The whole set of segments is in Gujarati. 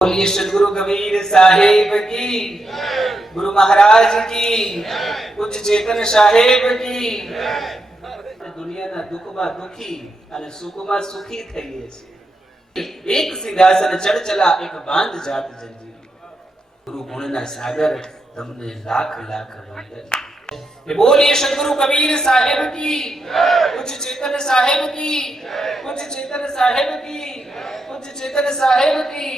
बोलिए सदगुरु कबीर साहेब की, गुरु महाराज की, पूज्य चेतन साहेब की। दुनियाना दुखમાં દુખી અને સુખમાં સુખી થઈએ છીએ। એક સિંહાસન ચડચલા એક બાંધ જાત જંજીર। ગુરુ ગુણના સાગર તમને લાખ લાખ વંદન। बोलिए सदगुरु कबीर साहेब की, पूज्य चेतन साहेब की, पूज्य चेतन साहेब की, पूज्य चेतन साहेब की।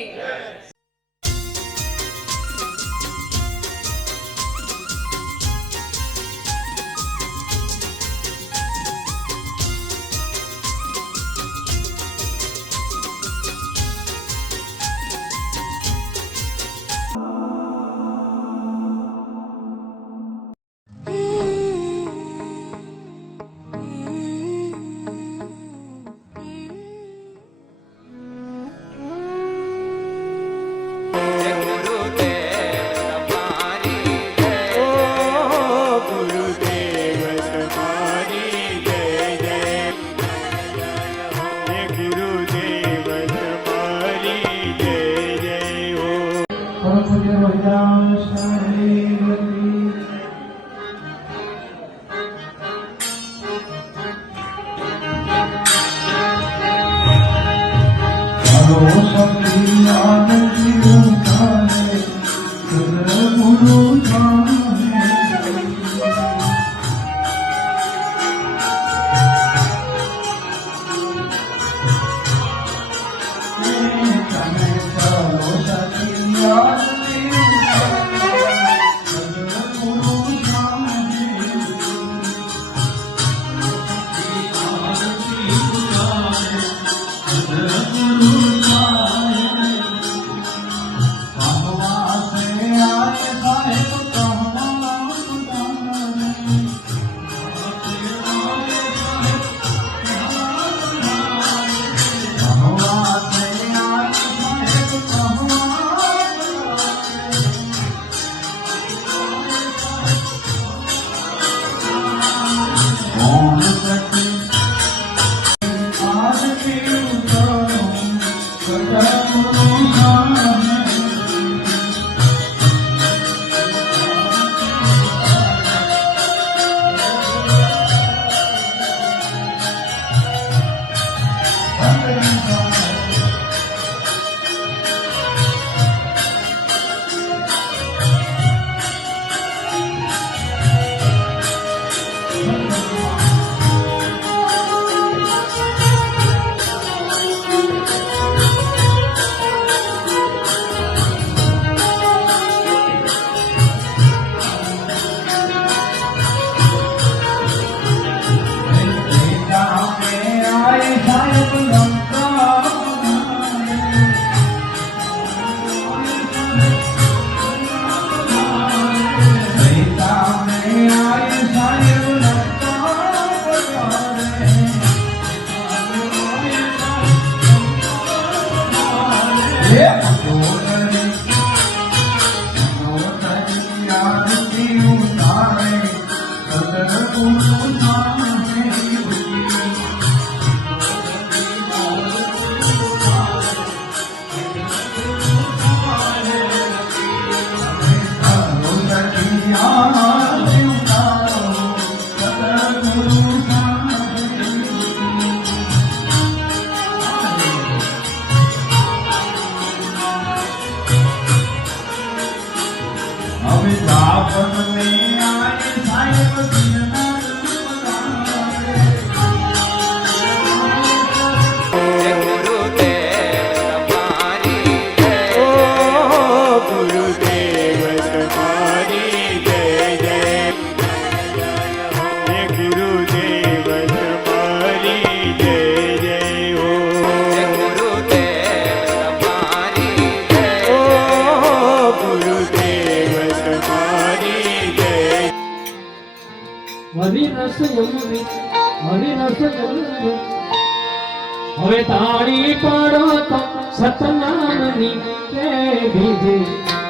હવે તાળી પાડો તો સતનામની કે બીજે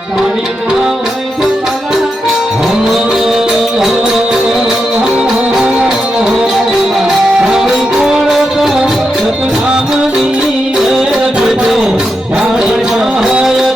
તાળી ના હોય તો તાળી પાડો તો સતનામની કે બીજે તાળી ના હોય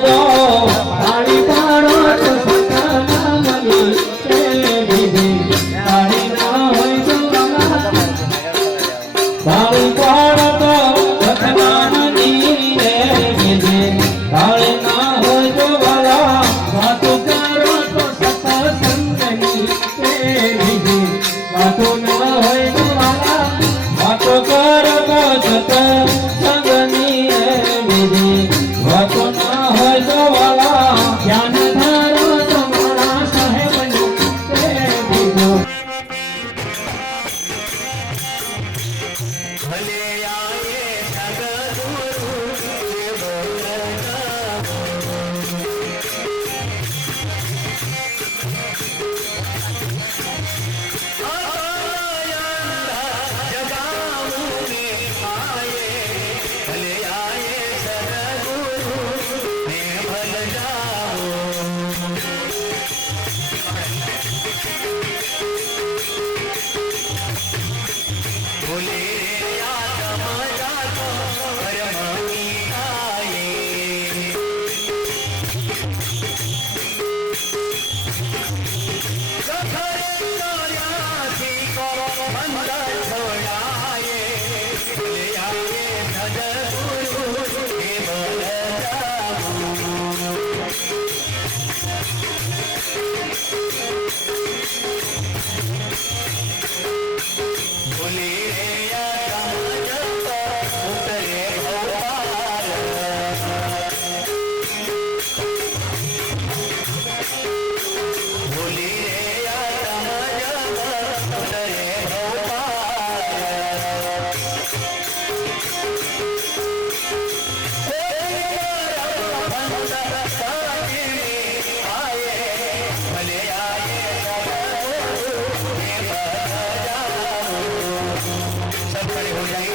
सब खड़े हो जाएंगे।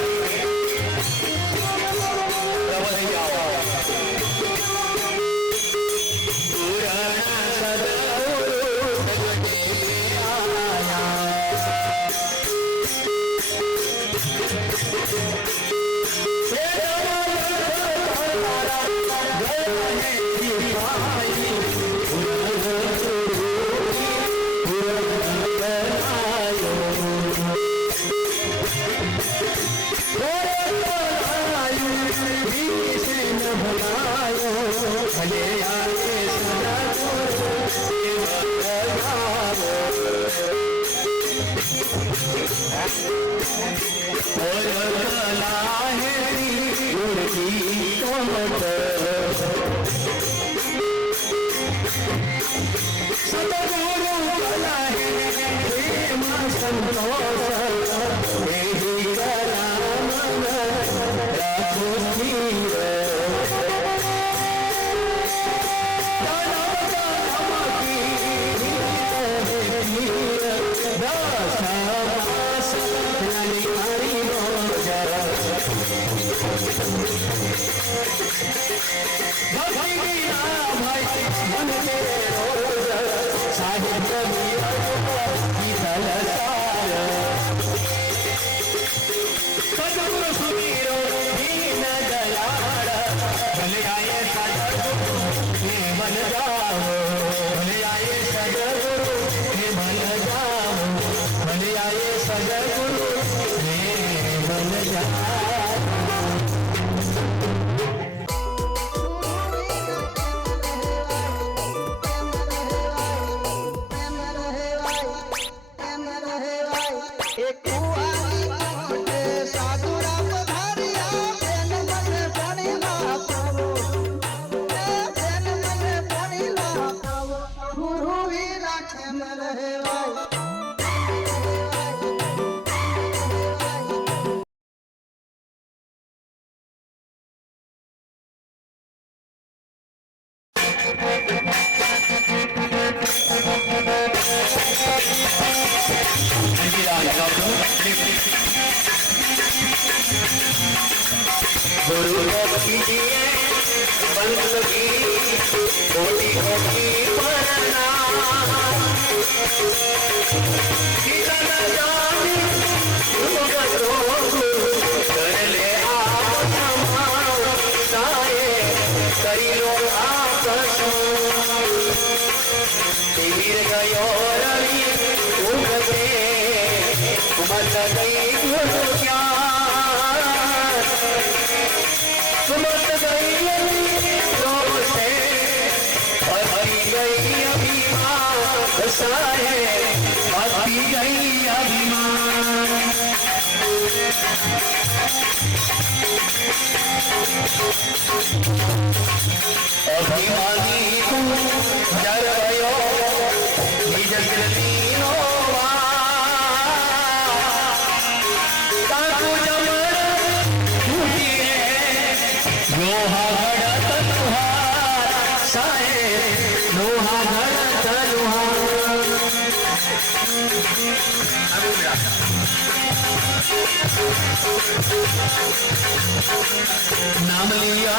नाम लिया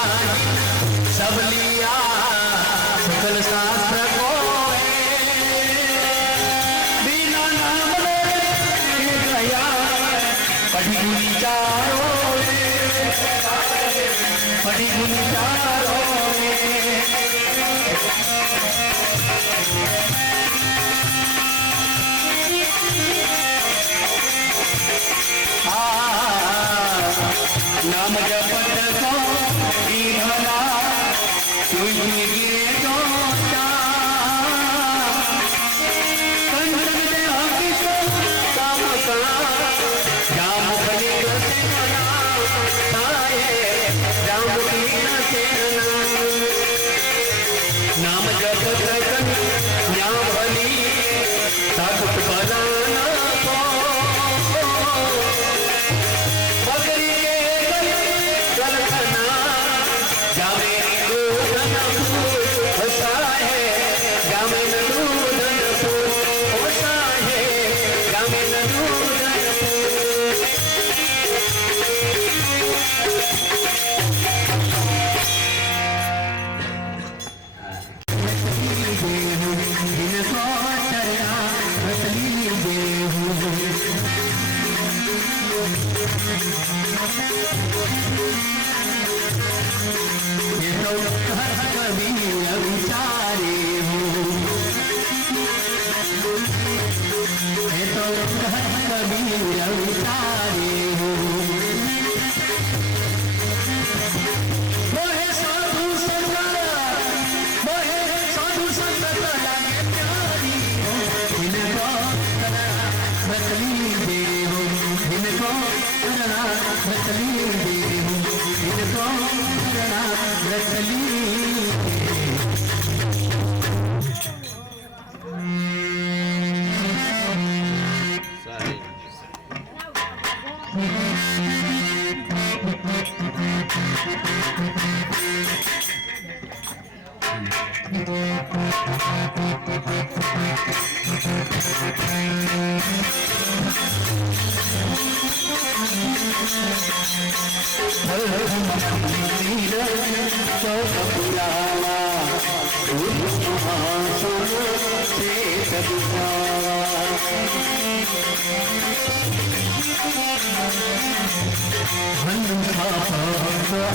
सब लिया सकल शास्त्र को बिना नाम गया पढ़ी गुनी चारों पढ़ी गुनी चारों नाम जपत को दीघला तुझी गिरे तो कंठ दे हकीशो काम करा राम बने से आए राम की नाम जपत नाम भली साकुत बनाना जावे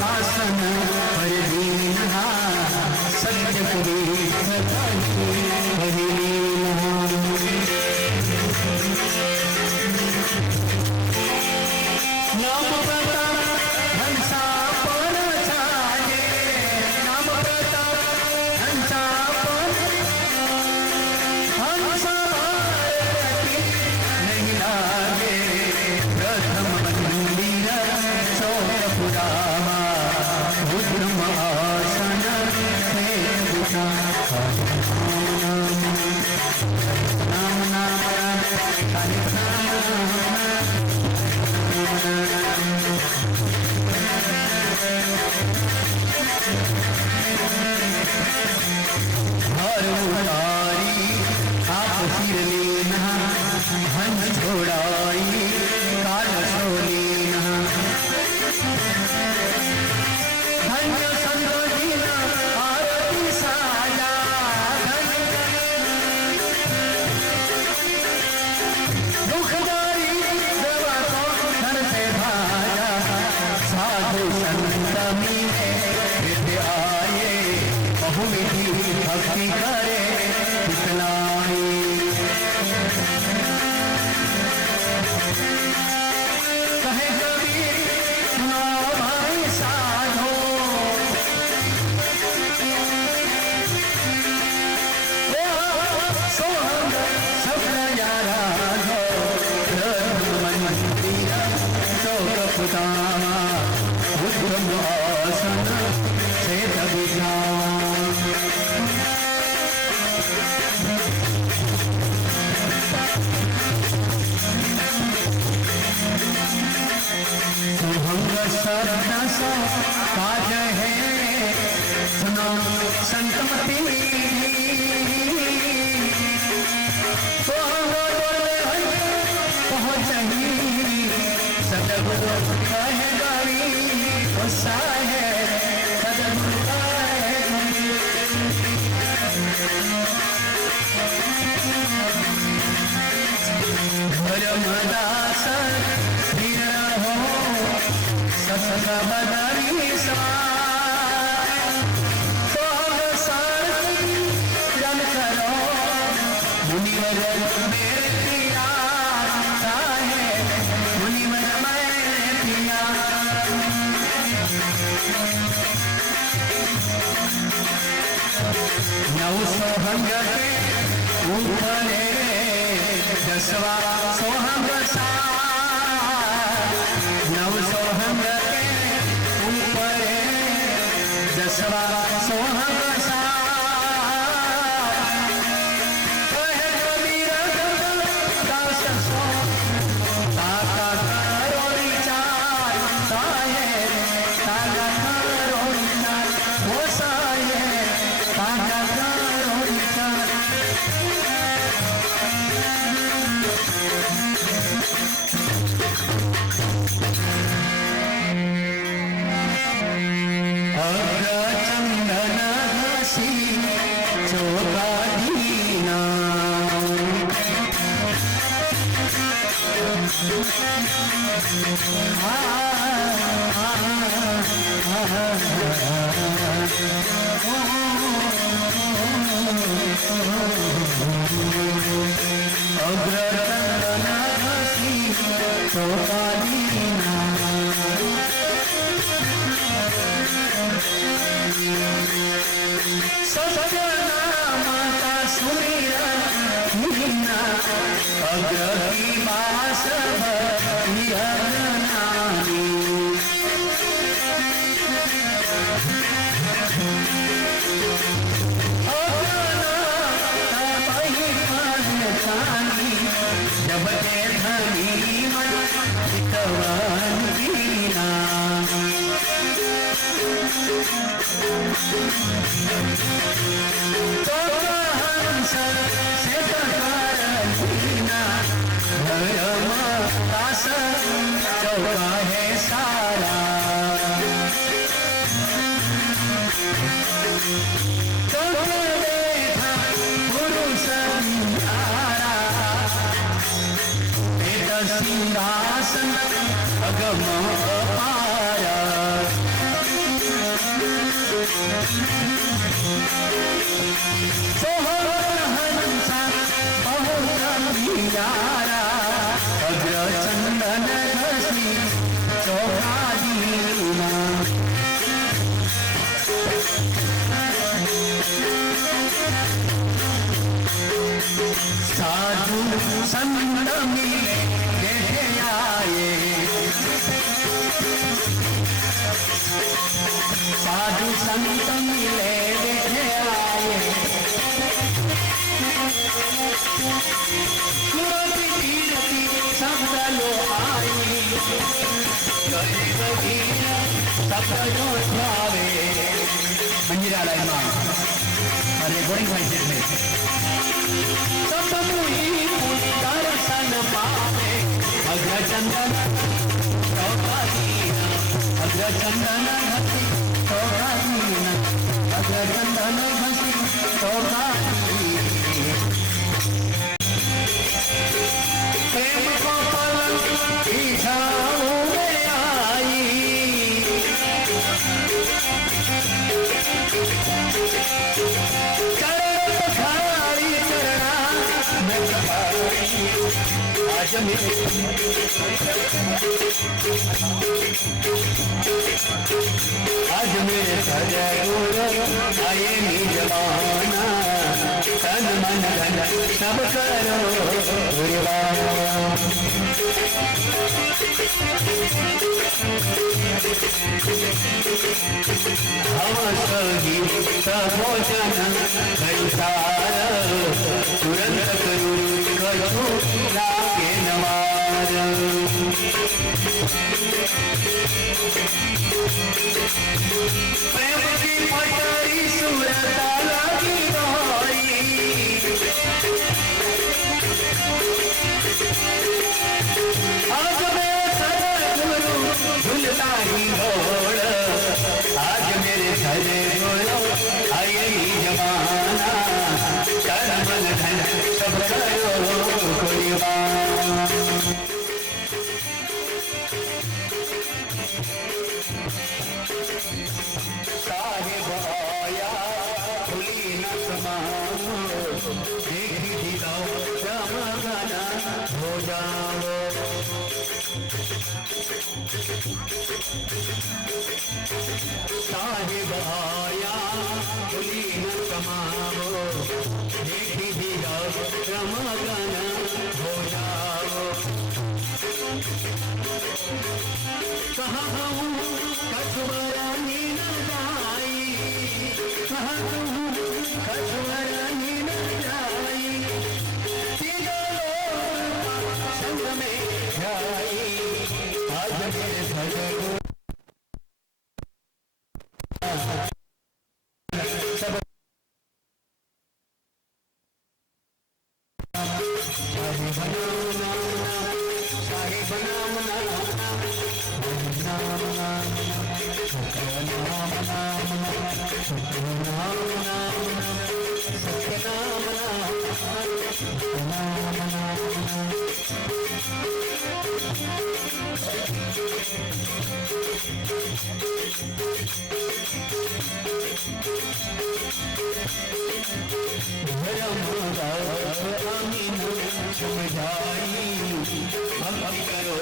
आसन पर दीना सत्य नाम प्रताप हंसा पर छाये नाम प्रताप हंसा नहीं लागे प्रथम मंदिर चौपुरामा रुद्रम आसन नाम नाम हर उतारी आप सिर लेना हंस छोड़ाई काल सो लेना धन्य संतोषीना आरती साजा दुखदारी देवा को धन से भाजा साधु संत मिले हृदय आए बहुविधि भक्ति करे दिखलाई कहे कबीर सुनो भाई साधो सोहंग सपना यारा हो मंदिर चौक पुतामा उत्तम आसन से तबिजा सुभंग शरण सो काज है सुनो संतमती पहुँचही सदगुरु कहे गारी गुस्सा है सदगुरु धर्मदास स्थिर हो सत्संग बदरी जन करो मुनिवर मेरे पिया है मुनिवर मेरे पिया नौ सोहंग के ऊपर दसवा सोहंग सा नव सोहंग के ऊपर दसवा सोहंग सा दास सो काका करो विचार साहेब काका करो विचार वो साहेब काका करो विचार चंदन हसी चोला दीना अग्रचंदन हसी चोला दीना सजना माता सुनीरा मीना अग्र की बास नानी जब के धनी मन चितवन दीना सिंहासन अगम अपार हंसा मीरारा अग्र चंदन घसी चौहादीना साधु संत मिले देखे आए साधु संत मिले देखे आए सुरति कीर्ति शब्द लो आई शब्द जो ध्यावे मंजिरा लाइमा अरे बोरिंग भाई सेठ में सब मुई दर्शन पावे अग्र चंदन चौकादीना अग्र चंदन घसी चौकादीना अग्र चंदन घसी चौकादीना प्रेम को पलंग इच्छाओं में आई आज मेरे सजय गुरु आए निजवाना तन मन धन सब करो भोजन तुरंत करू लागे नवार प्रेम की पटरी सुरता लगी आज मैं सदगुरु झुलता ही घोड़ आज मेरे सजे गुरु आए ही जमाना तन मन धन सब करो कुर्बान साहिब आया खुली न समाओ देखी दिलाओ जमाना हो जाओ साहिब आया खुली न समाओ देखी दिलाओ जमाना हो जाओ कहाँ हूँ कछुवरानी न जाई कहाँ हूँ कछुवरानी न जाई संग में जाई आज मेरे सजगुरु सब साहिब नाम समझाई भक्ति करो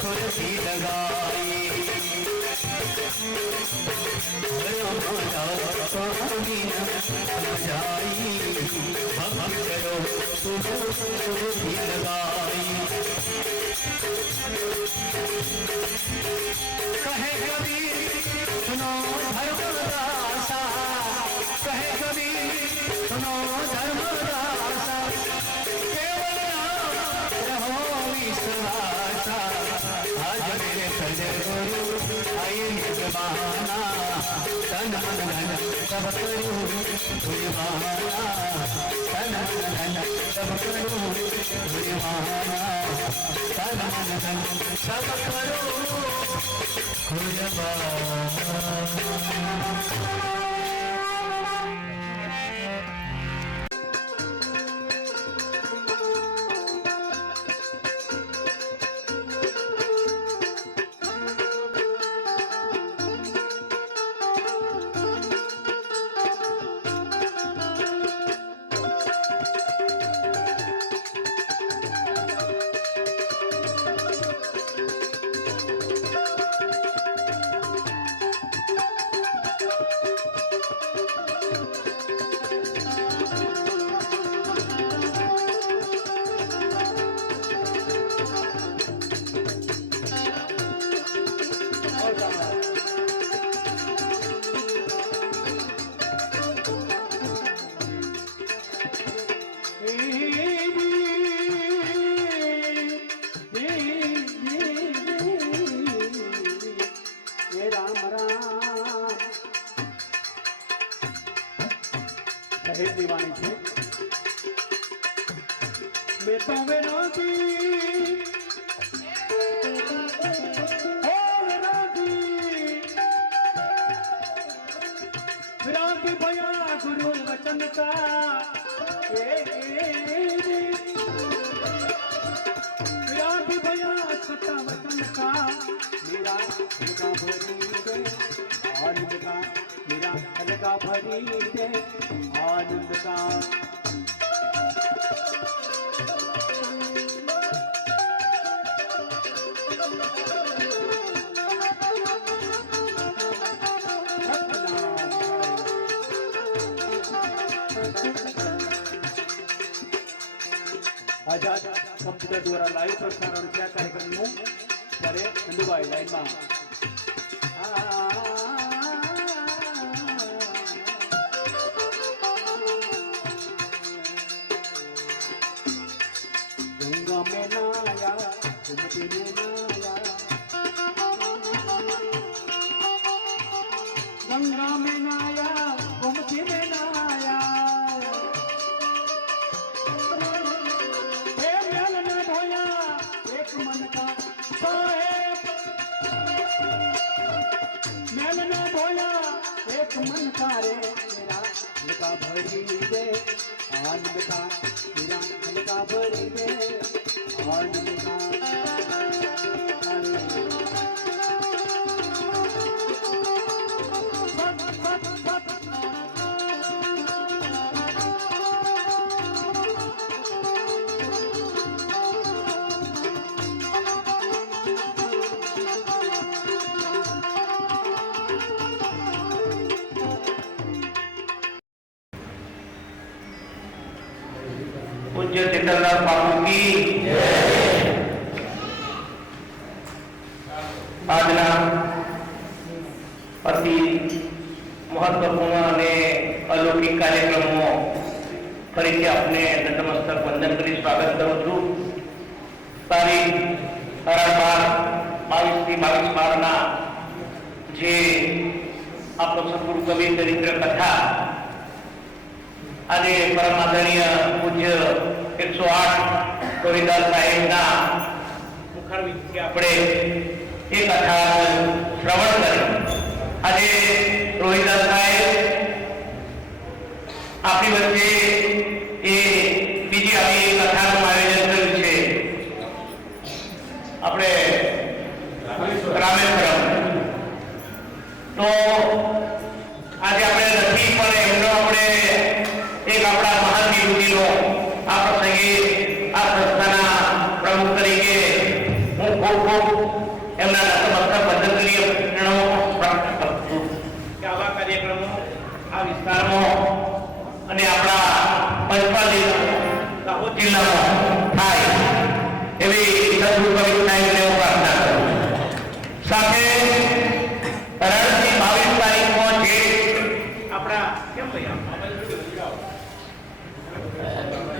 खुरसी लगाई समझाई भक्ति करो खुरसी लगाई कहे कबीर सुनो धर्मदासा कहे कबीर सुनो धर्मदासा केवल रहो विश्वासा आज मेरे सजगुरु आए निजमाना तन मन धन सब करो गुरुवाना तन मन धन सब करो गुरुवाना तन मन धन सब करो गुरुवाना। સાહેબની વાણી છે. મેં તો વિનોદી विरागी भया गुरु वचन का विरागी भया सता वचन का मेरा हल्का भरी दे आनंद का मेरा हल्का भरी दे आनंद का આઝાદ કમ્પ્યુટર દ્વારા લાઈવ પ્રસારણ છે આ કાર્યક્રમનું. ત્યારે નંદુભાઈ લાઈનમાં ગંગા મેં નાયા ગોમતી મેં નાયા ગંગા મેં નાયા ગોમતી મેં નાયા मन का साहेब मैल न बोला एक मन का रे मेरा हल्का भरी दे आनंद का मेरा हल्का भरी दे आनंद का पूज्य चित्रनाथ बाबू की આજના અતિ મહત્વપૂર્ણ અને અલૌકિક કાર્યક્રમમાં ફરીથી આપને નતમસ્તક વંદન કરી સ્વાગત કરું છું. તારીખ 22/22 જે આપણો સદગુરુ કવિ ચરિત્ર કથા આજે પરમ આદરણીય પૂજ્ય 108 ગોવિંદાસ સાહેબના મુખારવિંદથી આપણે એ કથા શ્રવણ કરી. આજે રોહિદાસ સાહેબ આપણી વચ્ચે એ બીજી આવી કથાનું આયોજન કર્યું છે. આપણે રામેશ્વરમ તો આજે આપણે નથી પણ એમનો આપણે એક આપણા મહાન વિભૂતિનો આ પ્રસંગે આ સંસ્થાના પ્રમુખ તરીકે હું ખૂબ એમના નતમસ્તક વંદન કરી પ્રાપ્ત કરું છું કે આવા કાર્યક્રમો આ વિસ્તારમાં અને આપણા પંચમહાલ દાહોદ જિલ્લામાં થાય એવી સદગુરુ કવિ સાહેબને હું પ્રાર્થના કરું. સાથે 22 તારીખમાં જે આપણા કેમ ભૈયા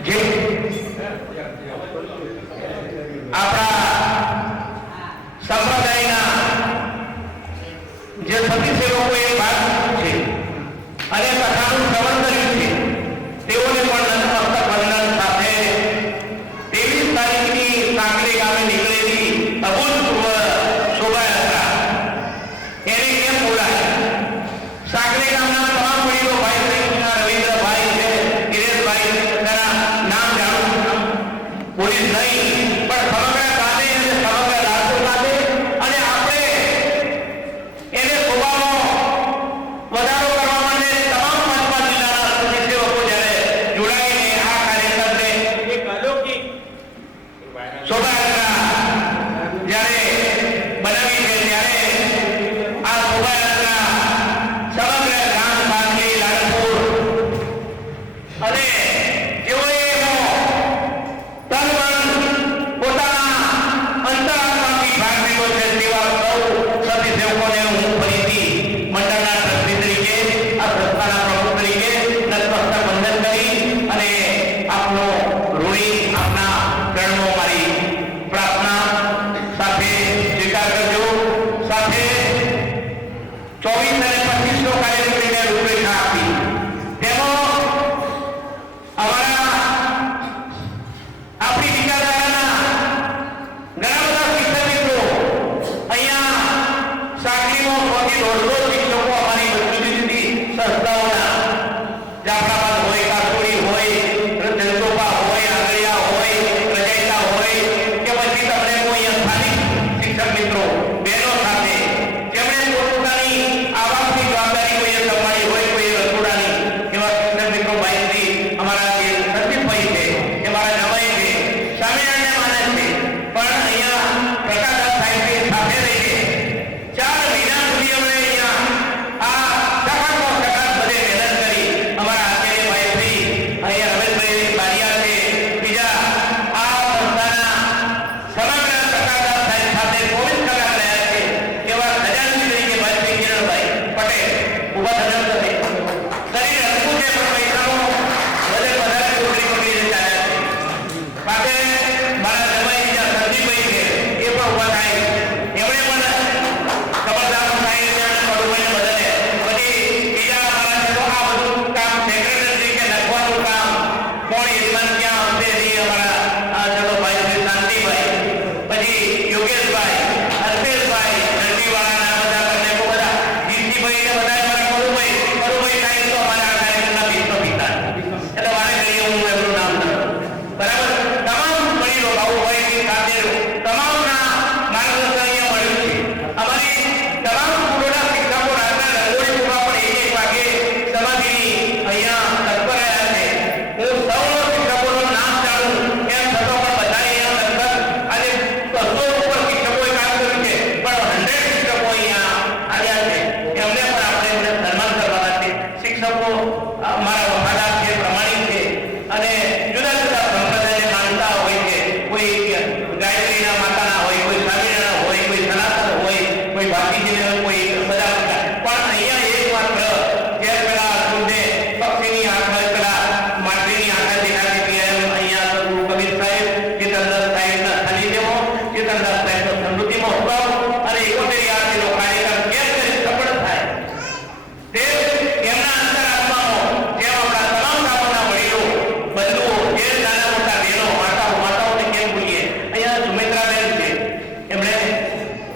જે આપણા સંપ્રદાયના જે સતી સેવકોએ ભાગ છે અને કથાનું શ્રવણ કર્યું છે તેઓને પણ નતમસ્તક વંદન સાથે 23 તારીખની સાંકળી ગામે નીકળેલી અભૂતપૂર્વ શોભાયાત્રા એને કેમ બોલાય? સાંકળી ગામના તમામ વડીલો ભાઈ શ્રી રવિન્દ્રભાઈ છે, કિરેશભાઈ તેના નામ જાણું બોલીશ નહીં, પણ સમગ્ર ગામે અને સમગ્ર રાજ્ય સાથે અને આપણે એને શોભામાં અમારા વફાદાર છે, પ્રમાણિક છે અને જુદા જુદા સંપ્રદાયને માનતા હોય છે. કોઈ ગાયત્રીના માતાના હોય, કોઈ સ્વામિનારાયણ હોય, કોઈ સનાતન હોય, કોઈ ભારતીજીને હોય, કોઈ બધા પણ અહીંયા એક માત્ર જે પેલા અર્જુનને પક્ષીની આંખ હોય, પેલા માટીની આંખ દેખાતી હતી એમ અહીંયા સદગુરુ કબીર સાહેબ, ચેતનદાસ સાહેબના સાનિધ્યમાં, ચેતનદાસ સાહેબનો સમૃદ્ધિ મહોત્સવ અને 71 આરતીનો કાર્યક્રમ કેમ કરી સફળ થાય તે એમના અંતરાત્મામાં જેમ આપણા તમામ ગામોના વડીલો, બંધુઓ, જે નાના મોટા બહેનો, માતાઓને કેમ ભૂલીએ. અહીંયા સુમિત્રાબેન છે, એમણે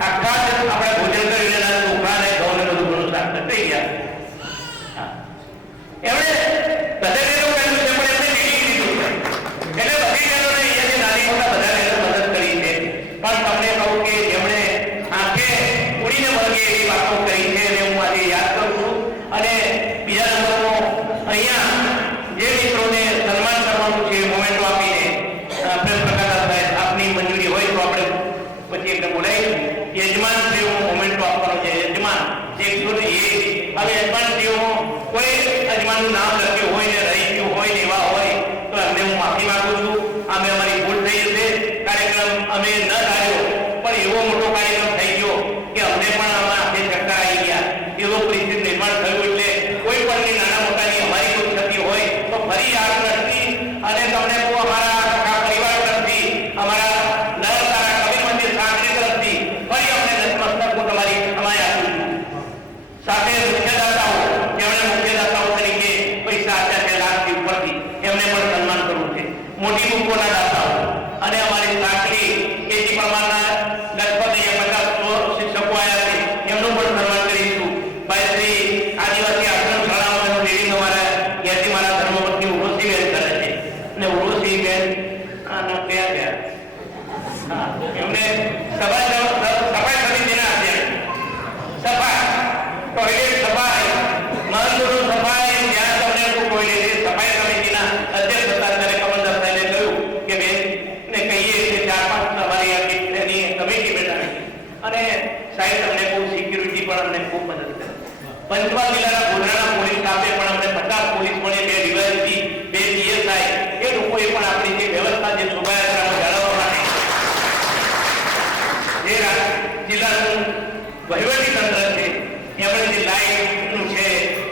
આખા જ આપણે ભોજન કરી લેના ચોખા ને ઘઉં ને બધું ઘણું શાક થઈ ગયા. એમણે બધા બહેનો કહ્યું છે પણ એમને નીકળી દીધું છે. એટલે બધી બહેનોને અહીંયાથી નાની મોટા બધા બહેનો મદદ કરી છે. પણ તમને કહું કે એમણે આંખે ઉડીને વળગે એવી વાતો કરી છે અને હું આજે યાદ કરું છું. અને બીજા નંબરનો અહીંયા જે મિત્રોને સન્માન કરવાનું છે મોમેન્ટો આપીને પ્રેમ પ્રકાશ સાહેબ આપની મંજૂરી હોય તો આપણે પછી એકદમ બોલાવીશું. યજમાનશ્રીઓ મોમેન્ટો આપવાનો છે. યજમાન 101. હવે યજમાનશ્રીઓમાં કોઈ યજમાનનું નામ લખ્યું હોય ને રહી ગયું હોય ને એવા હોય તો એમને હું માફી માંગુ છું. અમે અમારી ભૂલ થઈ હશે, કાર્યક્રમ અમે ન ધાર્યો પણ એવો મોટો કાર્યક્રમ થઈ ગયો કે અમને પણ આમાં આપણે ચક્કર આવી ગયા. એવો પરિસ્થિતિ નિર્માણ થયું એટલે કોઈ પણની નાના મોટાની અમારી કોઈ ક્ષતિ હોય તો ફરી આ દ્રષ્ટિ અને તમને કહું અમારા આખા પરિવાર તરફથી, અમારા નરસારા કબીર મંદિર સાંકળી તરફથી ફરી અમને નતમસ્તક હું તમારી અમારી આપું છું. સાથે મુખ્યદાતાઓ, જેમણે મુખ્યદાતાઓ તરીકે પૈસા આપ્યા છે લાખથી ઉપરથી, એમને પણ સન્માન કરવું છે. મોટી બુકોના દાતાઓ અને અમારી સાંકળી કેજી પ્રમાણના લગભગ 50 શિક્ષકો આવ્યા છે, એમનું પણ સન્માન કરીશું. ભાઈ શ્રી આદિવાસી આશ્રમ શાળાઓનો ટ્રેનિંગ અમારા ત્યાંથી મારા ધર્મપત્ની ઉર્વશીબેન કરે છે અને ઉર્વશીબેન આના કયા ગયા હા એમને સફાઈ સમિતિના અધ્યક્ષ, સફાઈ ટોયલેટ સફાઈ, મહંતોનું સફાઈ, ત્યાં તમને કોઈ સફાઈ સમિતિના અધ્યક્ષ હતા. ત્યારે કમલદાસ સાહેબે કહ્યું કે બેન ને કહીએ કે 4-5 તમારી એની કમિટી બેઠાડી અને સાહેબ તમને બહુ સિક્યુરિટી પણ અમને ખૂબ મદદ કરી. પંચમહાલ જિલ્લાના ગોધરાના પોલીસ સ્ટાફે પણ અમને 50 પોલીસ મળે, 2 ડીવાયએસપી, 2 પીએસઆઈ, એ લોકોએ પણ આપણી જે વ્યવસ્થા જે શોભાયાત્રામાં જાળવવા માટે જે જિલ્લાનું વહીવટી તંત્ર છે એમણે જે લાઇટનું છે,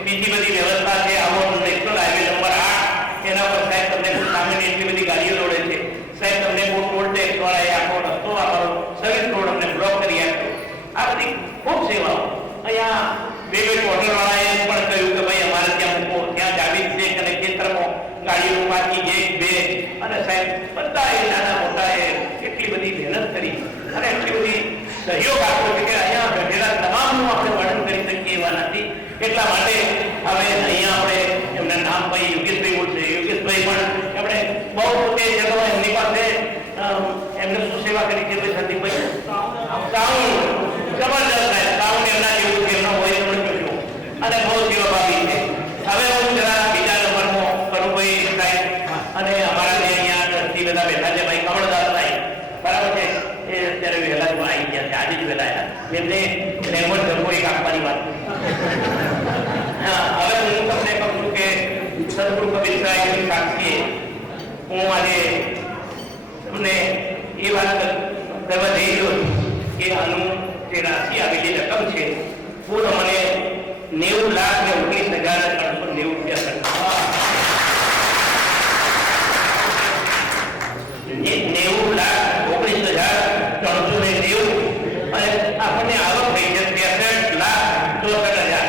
બીજી બધી વ્યવસ્થા છે, આવો નેશનલ હાઈવે નંબર 8 એના પર સાહેબ તમને સામેની એટલી બધી ગાડીઓ દોડે છે. સાહેબ તમને બહુ ટોલ ટેક્સ વાળાએ આખો રસ્તો વાપરો, સર્વિસ રોડ અમને બ્લોક કરી આપ્યો. આ બધી ખૂબ સેવાઓ. અહીંયા વેવેટ હોટલ વાળાએ પણ કહ્યું કે ભાઈ અમારે ત્યાં મૂકો, ત્યાં જાવીદ છે અને ખેતરમાં ગાડીઓ પાર્કિંગ 1-2 અને સાહેબ બધા એ નાના મોટા એ એટલી બધી મહેનત કરી અને એટલી બધી સહયોગ આપ્યો કે અહીંયા બેઠેલા તમામનું આપણે વર્ણન કરી શકીએ એવા નથી. એટલા માટે હવે અહીંયા આપણે એમના નામ ભાઈ યોગેશભાઈ બોલશે. યોગેશભાઈ પણ એમણે બહુ પોતે જગ્યાઓ એમની પાસે એમને શું સેવા કરી છે ભાઈ સંદીપભાઈ? સાઉન્ડ જબરદસ્ત સાહેબ, સાઉન્ડ એમના જેવું છે, એમનો હોય એમણે જોયું અને બહુ સેવાભાવી છે. હવે હું જરા બીજા નંબરમાં કરુભાઈ સાહેબ અને અમારા જે અહીંયા ટ્રસ્ટી બધા બેઠા છે ભાઈ કમળદાસ સાહેબ, બરાબર છે, એ અત્યારે વહેલા જ આવી ગયા છે, આજે જ વહેલા આવ્યા. એમને રેમોટ ધર્મો એક આપવાની વાત. હા, હવે હું તમને કહું છું કે સદગુરુ કબીર સાહેબની સાક્ષીએ હું આજે તમને એ વાત કરવા જઈ રહ્યો છું કે આનું જે રાશિ આવેલી રકમ છે કુલ મને 90,19,390 રૂપિયા અને આપણને આવક થઈ છે 63,64,000.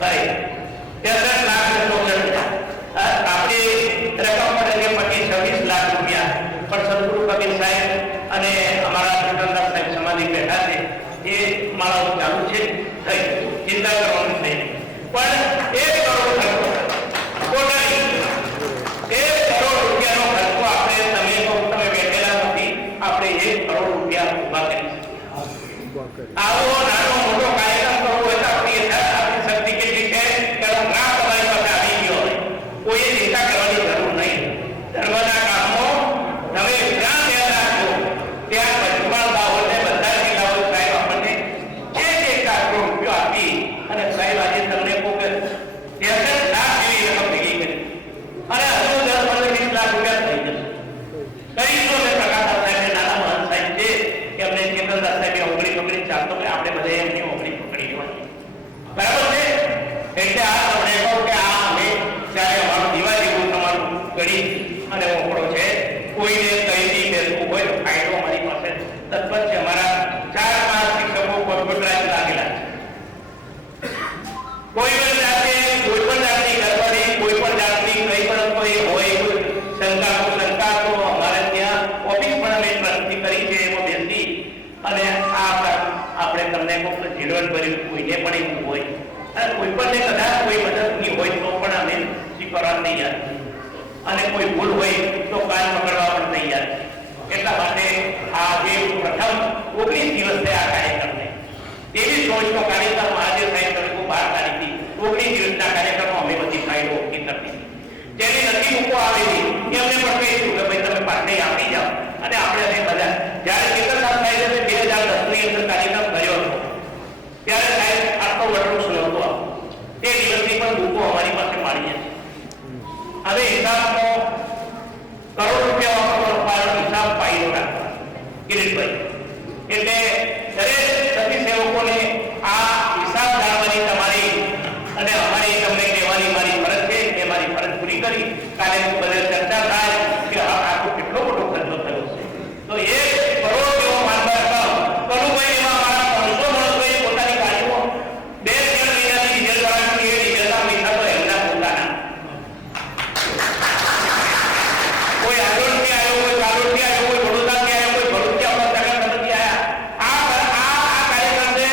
ભાઈ 63,64,000 આપણી રકમ પડે છે 26 લાખ રૂપિયા. પણ સદગુરુ કબીર સાહેબ અને અમારા ચેતનદાસ સાહેબ સમાધિ બેઠા છે, એ માળાઓ ચાલુ છે, થઈ ચિંતા કરવાની નહીં. પણ ગણી અને ઓપડો છે. કોઈને કઈથી બેસવું હોય તો ફાયદો અમારી પાસે તત્પર છે. અમારા 4-5 શિક્ષકો કોમ્પ્યુટરાઇઝ લાગેલા છે. કોઈ પણ જાતની ગરબડી, કોઈ પણ જાતની કઈ પણ કોઈ હોય શંકા તો અમારે ત્યાં ઓફિસ પણ અમે ટ્રસ્ટની કરી છે. એમાં બેસી અને આપણે તમને કોઈ ઝીણવટ ભર્યું કોઈને પણ એવું હોય અને કોઈ પણ કદાચ કોઈ મદદની હોય તો પણ અમે સ્વીકારવા તૈયાર અને કોઈ ભૂલ હોય તો કાન પકડવા પણ તૈયાર. એટલા માટે આ જે પ્રથમ 19 દિવસ થયા કાર્યક્રમને 23 વર્ષનો કાર્યક્રમ આજે સાહેબ 12 તારીખથી 19 દિવસના કાર્યક્રમો અમે બધી ફાઇલો ઓછી કરતી જેની નથી મૂકો આવેલી એમને પણ કહીશું કે ભાઈ તમે પાછળ આપી જાઓ અને આપણે અહીં બધા જ્યારે ચેતનદાસ સાહેબે 2010ની અંદર કાર્યક્રમ કર્યો હતો ત્યારે સાહેબ આટલો વટવૃક્ષ નહોતો. તે દિવસની પણ બુકો અમારી પાસે માળી છે. હવે હિસાબમાં કરોડ રૂપિયા વાપરવાનો હિસાબ પાયલો રાખવા કિરીટભાઈ. એટલે દરેક સતી સેવકોને આ હિસાબ જાણવાની તમારી અને અમારી તમને કહેવાની મારી ફરજ છે. એ મારી ફરજ પૂરી કરી કાલે બધે ચર્ચા થાય કે આખો કેટલો મોટો ખર્ચો થયો છે. તો 1 કરોડ જેવો માનવા રકમ કનુભાઈ એમાં મારા 500 માણસોએ પોતાની ગાડીઓ 2-3 મહિનાથી ડીઝલ વાળાની એ ડીઝલના પૈસા તો એમના પોતાના. કોઈ આંદોલનથી આવ્યો, કોઈ કાલોલથી આવ્યો, કોઈ વડોદરાથી આવ્યો, કોઈ ભરૂચથી આવ્યો, નગરથી આવ્યા. આ કાર્યક્રમને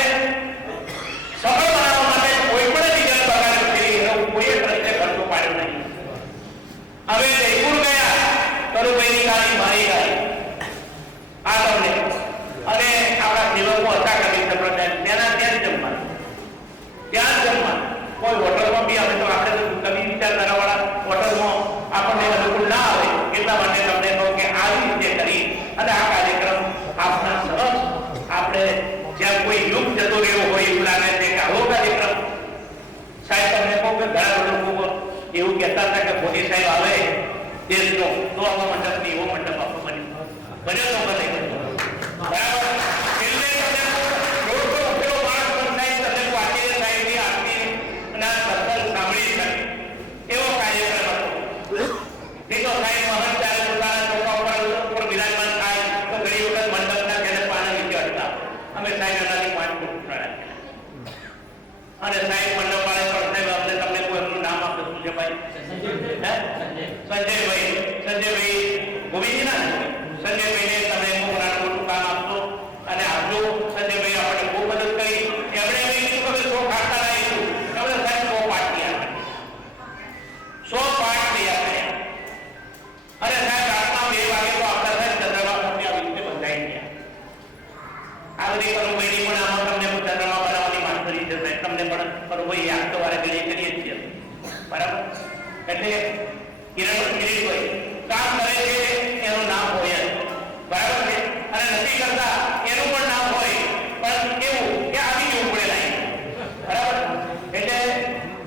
સફળ બનાવવા માટે કોઈ પણ ડીઝલ પગાર એનો કોઈ પ્રત્યે ખર્ચો પાડ્યો નહીં. હવે જયપુર ગયા કરુભાઈની ગાડી મારી ગાડી આ તમને અને આપણા સેવકો હતા કવિ સંપ્રદાય ત્યાં જમવાનું કોઈ હોટલમાં બી અમે તો આપણે તો કવિ વિચાર કરવાવાળા હોટલમાં આપણને અનુકૂળ ના આવે એટલા માટે તમને કહું કે આવી રીતે કરી અને આ કાર્યક્રમ આપણા સરસ આપણે જ્યાં કોઈ યુગ જતો રહ્યો હોય એવું લાગે છે કે આવો કાર્યક્રમ સાહેબ તમને કહું કે ઘણા લોકો એવું કહેતા હતા કે મોદી સાહેબ આવે દેશનો તો આવો મંડપ એવો મંડપ આપણો બન્યો તો બને બરાબર. એટલે તમને રોડ પેલો માણસ પણ સાહેબ તમને વાંચીને સાહેબની આરતી અને આ સત્સંગ સાંભળી શકે એવો કાર્યક્રમ હતો. નહીં તો સાહેબ મહંત ત્યારે પોતાના ચોકા ઉપર બિરાજમાન થાય તો ઘણી વખત મંડપના તેને પાના નીચે અડતા અમે સાહેબ એનાથી 5 ફૂટ અને સાહેબ મંડપ વાળે પણ સાહેબ અમને તમને કોઈ એમનું નામ આપે શું છે ભાઈ? સંજયભાઈ ગોવિંદના સંજયભાઈને તમે મોટું કામ આપશો અને આપજો. સંજયભાઈ આપણે બહુ મદદ કરી. એમણે એમ કીધું કે 100 ખાતા લાવીશું. એમણે સાહેબ 100 પાઠ તૈયાર કર્યા. 100 પાઠ તૈયાર કર્યા અને સાહેબ રાતના 2 વાગે તો આપણા સાહેબ ચંદ્રમા પરથી આવી રીતે બંધાઈ ગયા. આ બધી કરુભાઈની પણ આમાં તમને ચંદ્રમા બનાવવાની વાત કરી છે સાહેબ. તમને પણ કરુભાઈ આ તો વારે ગળે કરીએ છીએ બરાબર. એટલે કિરીટભાઈ કામ કરે છે એનું નામ હોય બરાબર છે અને નથી કરતા એનું પણ નામ હોય પણ કેવું કે આવી જવું પડે નહીં બરાબર. એટલે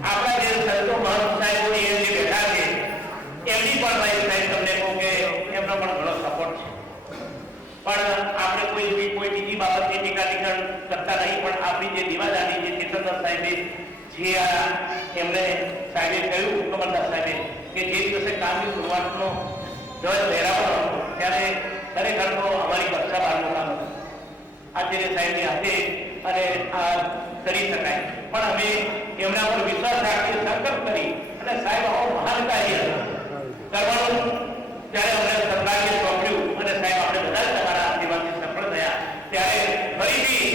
આપણા જે સંતો મહંત સાહેબોની એ જે બેઠા છે એમની પણ ભાઈ સાહેબ તમને કહું કે એમનો પણ ઘણો સપોર્ટ છે. પણ આપણે કોઈ બીજી બાબતની ટીકા કરતા નહીં. પણ આપણી જે દીવાદાની જે ચેતનદાસ સાહેબે જે એમણે સાહેબે કહ્યું કમલદાસ સાહેબે કે જે દિવસે કામની શરૂઆતનો ધ્વજ લહેરાવાનો ત્યારે ખરેખર તો અમારી કક્ષા બહારનું કામ હતું. આચાર્ય સાહેબની હાથે અને આ કરી શકાય પણ અમે એમના પર વિશ્વાસ રાખી સંકલ્પ કરી અને સાહેબ આવો મહાન કાર્ય કરવાનું ત્યારે અમને સરકારે સોંપ્યું અને સાહેબ આપણે બધા તમારા આશીર્વાદથી સફળ થયા. ત્યારે ફરીથી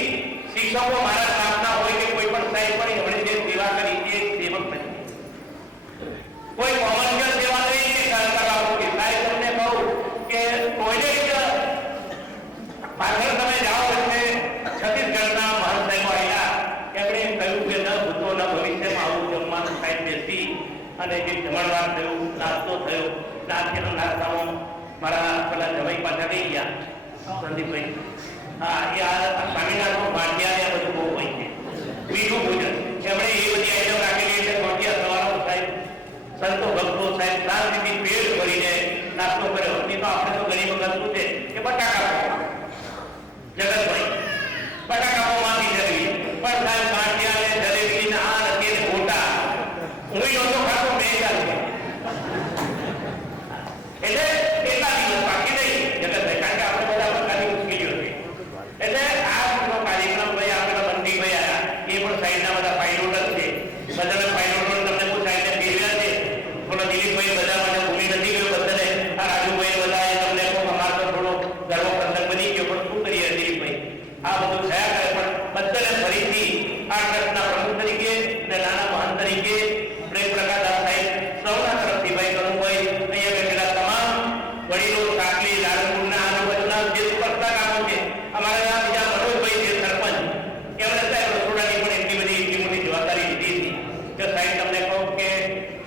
શિક્ષકો મારા કામના હોય કે કોઈ પણ સાહેબ પણ એમણે જે સેવા કરી એ સેવક નથી. કોઈ કોમર્શિયલ સેવા નહીં કે સરકાર સાહેબ તમને કહું કે ટોયલેટ પાછળ તમે જાઓ એટલે છત્તીસગઢના મહાન સાહેબો આવ્યા. એમણે કહ્યું કે ન ભૂતો ન ભવિષ્યમાં આવું જમવાનું સાહેબ બેસી અને જે જમણવાર થયું નાસ્તો થયો નાસ્તામાં મારા પેલા જવાઈ પાછા લઈ ગયા સંદીપભાઈ. હા એ આ સ્વામિનારાયણ ભાટિયા ને બધું બહુ હોય છે મીઠું ભોજન એમણે એ બધી આઈટમ રાખેલી છે. ભાટિયા સવારો સાહેબ સંતો ભક્તો સાહેબ શાંતિથી પેટ ભરીને નાસ્તો કર્યો. નહીં તો આપણે તો ઘણી વખત શું છે કે બટાકા જગતભાઈ બટાકા માંગી જવી પણ સાહેબ ભાટિયા ને જલેબી ને આ નથી ને ગોટા હું નહોતો ખાતો મેં ચાલુ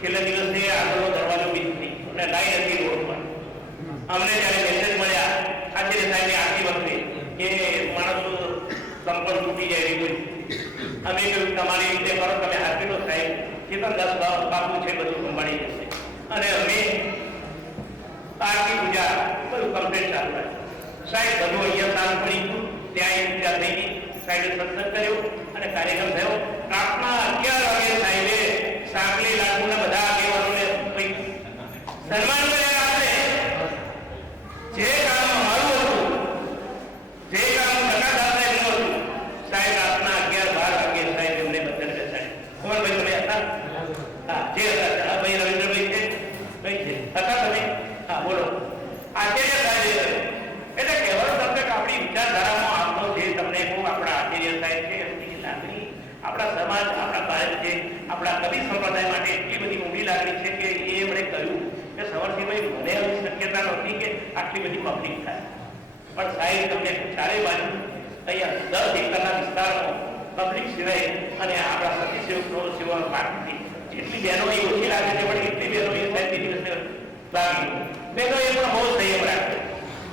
છેલ્લા દિવસે આગળનો દરવાજો બીજ થઈ અને લાઈન હતી રોડ પર. અમને જ્યારે મેસેજ મળ્યા આચાર્ય સાહેબની આખી વખતે કે માણસો સંપર્ક તૂટી જાય એવી કોઈ, અમે કહ્યું તમારી રીતે કરો, તમે આપેલો સાહેબ કે પણ 10 બાપુ છે બધું સંભાળી જશે. અને અમે આરતી પૂજા બધું કમ્પ્લીટ ચાલુ રાખ્યું. સાહેબ બધું અહીંયા સારું પડી ગયું, ત્યાં પૂજા થઈ ગઈ, સાહેબે સત્સંગ કર્યો અને કાર્યક્રમ થયો. રાતના 11 વાગે સાહેબે સાંકલી લાડુના બધા આગેવાનોને સન્માન કર્યા. આપણે જે કામ અમારું હતું, જે કામ કટાદાર સાહેબનું હતું, સાહેબ રાતના 11-12 વાગે સાહેબ એમને બધાને બેસાડ્યા. કુંવરભાઈ તમે હતા? હા, જે હતા ભાઈ રવિન્દ્રભાઈ છે, કઈ છે હતા તમે? હા, બોલો. આચાર્ય સાહેબ એટલે કહેવાનો શબ્દ કે આપણી વિચારધારામાં આપનો જે તમને કહું આપણા આચાર્ય સાહેબ છે એમની લાગણી આપણા સમાજ, આપણા ભારત છે, આપણા કવિ સંપ્રદાય માટે એટલી બધી ઊંડી લાગણી છે કે એ એમણે કહ્યું કે સવરસિંહભાઈ મને એવી શક્યતા નહોતી કે આટલી બધી પબ્લિક થાય, પણ સાહેબ તમને ચારે બાજુ અહીંયા 10 એકરના વિસ્તારમાં પબ્લિક સિવાય અને આપણા સતી સેવાનો પાઠ નથી. જેટલી બહેનો એ ઓછી લાગે છે પણ એટલી બહેનો એ સાહેબ દિવસે લાગી બહેનો એ પણ બહુ સંયમ રાખ્યો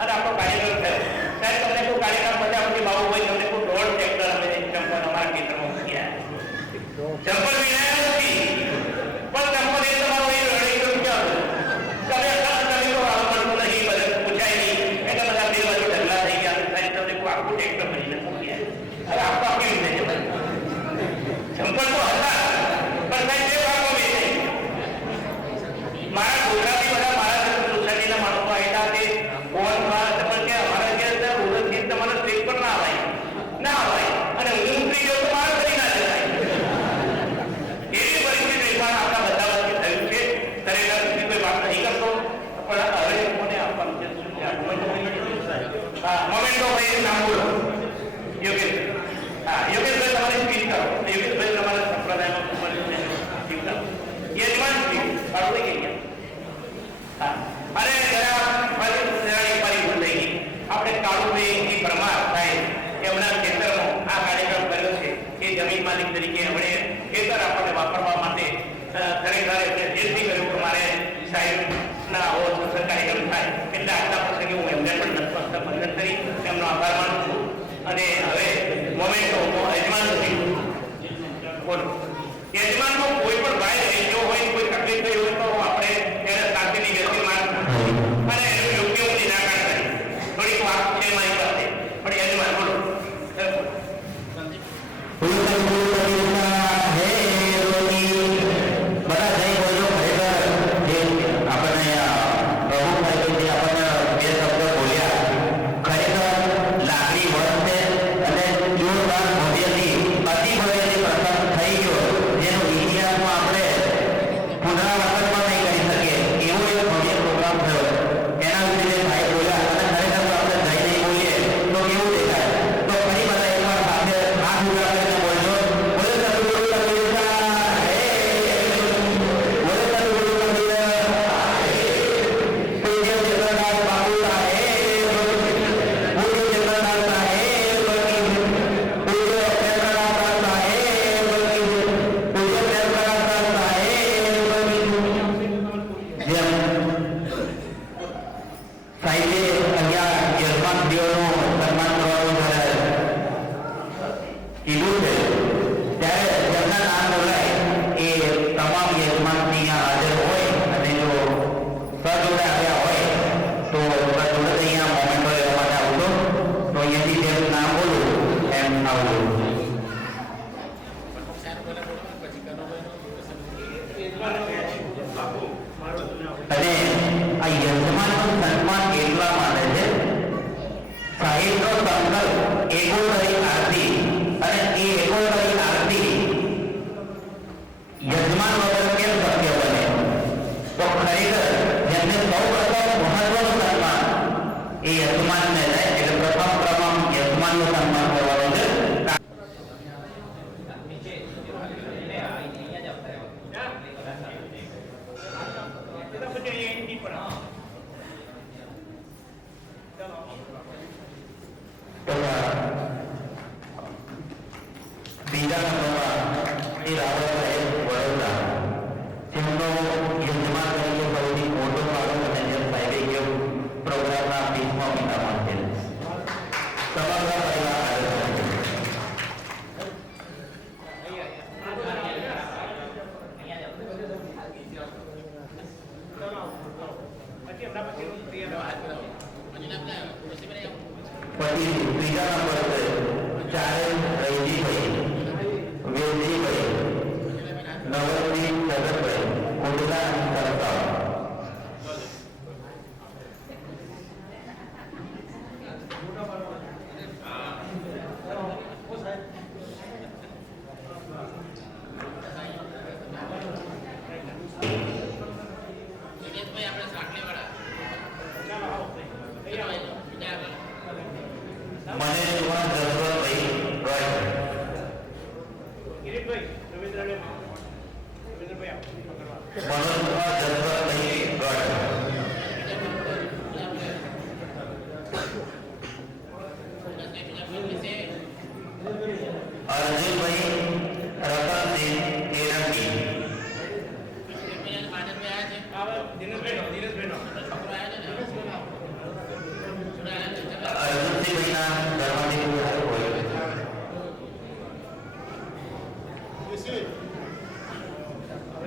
અને આપણો કાર્યક્રમ થયો. સાહેબ તમને કોઈ કાર્યક્રમ બધા પછી બાબુભાઈ તમને કોઈ 1.5 ટ્રેક્ટર અમે ચંપલ અમારા ખેતરમાં મૂક્યા. ચંપલ વિનાયા નથી પણ ચંપલ એ તમારો એ રડી ક્યાં તમે તમે તો આવવાનું નહીં, બધા પૂછાય નહીં એટલે બધા બે બાજુ ઢગલા થઈ ગયા. સાહેબ તમને કોઈ આખું ટ્રેક્ટર ભરીને મૂક્યા. હવે આખો કેવી રીતે છે ભાઈ? ચંપલ તો હતા પણ સાહેબ બે ભાગમાં વેચાઈ. મારા ગુજરાતી બધા મારા સોસાયટીના માણસો આવેલા તે ફોન મારા ચંપલ કે અમારા ઘેર ઉધરથી તમારા સ્ટેજ પર ના અવાય અને હું ઉતરી ગયો તો મારા ફરી ના જવાય. એવી પરિસ્થિતિ પણ આપણા બધા વચ્ચે થયું છે. ખરેખર કોઈ વાત નહીં કરતો પણ હવે મને આપવાનું છે. હા, મોમેન્ટો ભાઈ નામ બોલો. યોગેશ. હા, યોગેશભાઈ તમારી સ્પીચ કરો. યોગેશભાઈ તમારા સંપ્રદાયમાં યજમાન સ્પીચ પાડું થઈ ગયા. હા, અને આપણે કાળુભાઈ પરમાર સાહેબ એમના ખેતરમાં આ કાર્યક્રમ કર્યો છે. એ જમીન માલિક તરીકે એમણે ખેતર આપણને વાપરવા માટે ખરેખર જેથી કર્યું કે મારે સાહેબના આવો સત્સંગ કાર્યક્રમ થાય એટલે આજના પ્રસંગે હું એમને પણ નતમસ્તક વંદન કરી એમનો આભાર માનું છું. અને હવે મોમેન્ટો યજમાન બોલો. યજમાનમાં કોઈ પણ ભાઈ રહી ગયો હોય, કોઈ તકલીફ થઈ હોય તો આપણે એને શાંતિની વ્યક્તિ માન અને એનું યોગ્ય નિરાકરણ કરી થોડીક વાત છે મારી પાસે પણ યજમાન બોલો. યજમાન તરીકે સૌથી મોટો ફાળો અને જેમ સાહેબે કહ્યું પ્રોગ્રામના ભીષ્મ પિતામહ છે. સમગ્ર પરિવાર હાજર છે. પછી ત્રીજા નંબર છે ચારેલ રૈજીભાઈ, વેલજીભાઈ, નવરજી જગતભાઈ, કોટલા સરસાવ. મને જોવા જસવંતભાઈ રોય, મનોજમાં જસવંતભાઈ રોય, અર્જુનભાઈ રતનસિંહ કેરંગી, અર્જુનસિંહભાઈના ઘરમાંથી કોઈ હોય.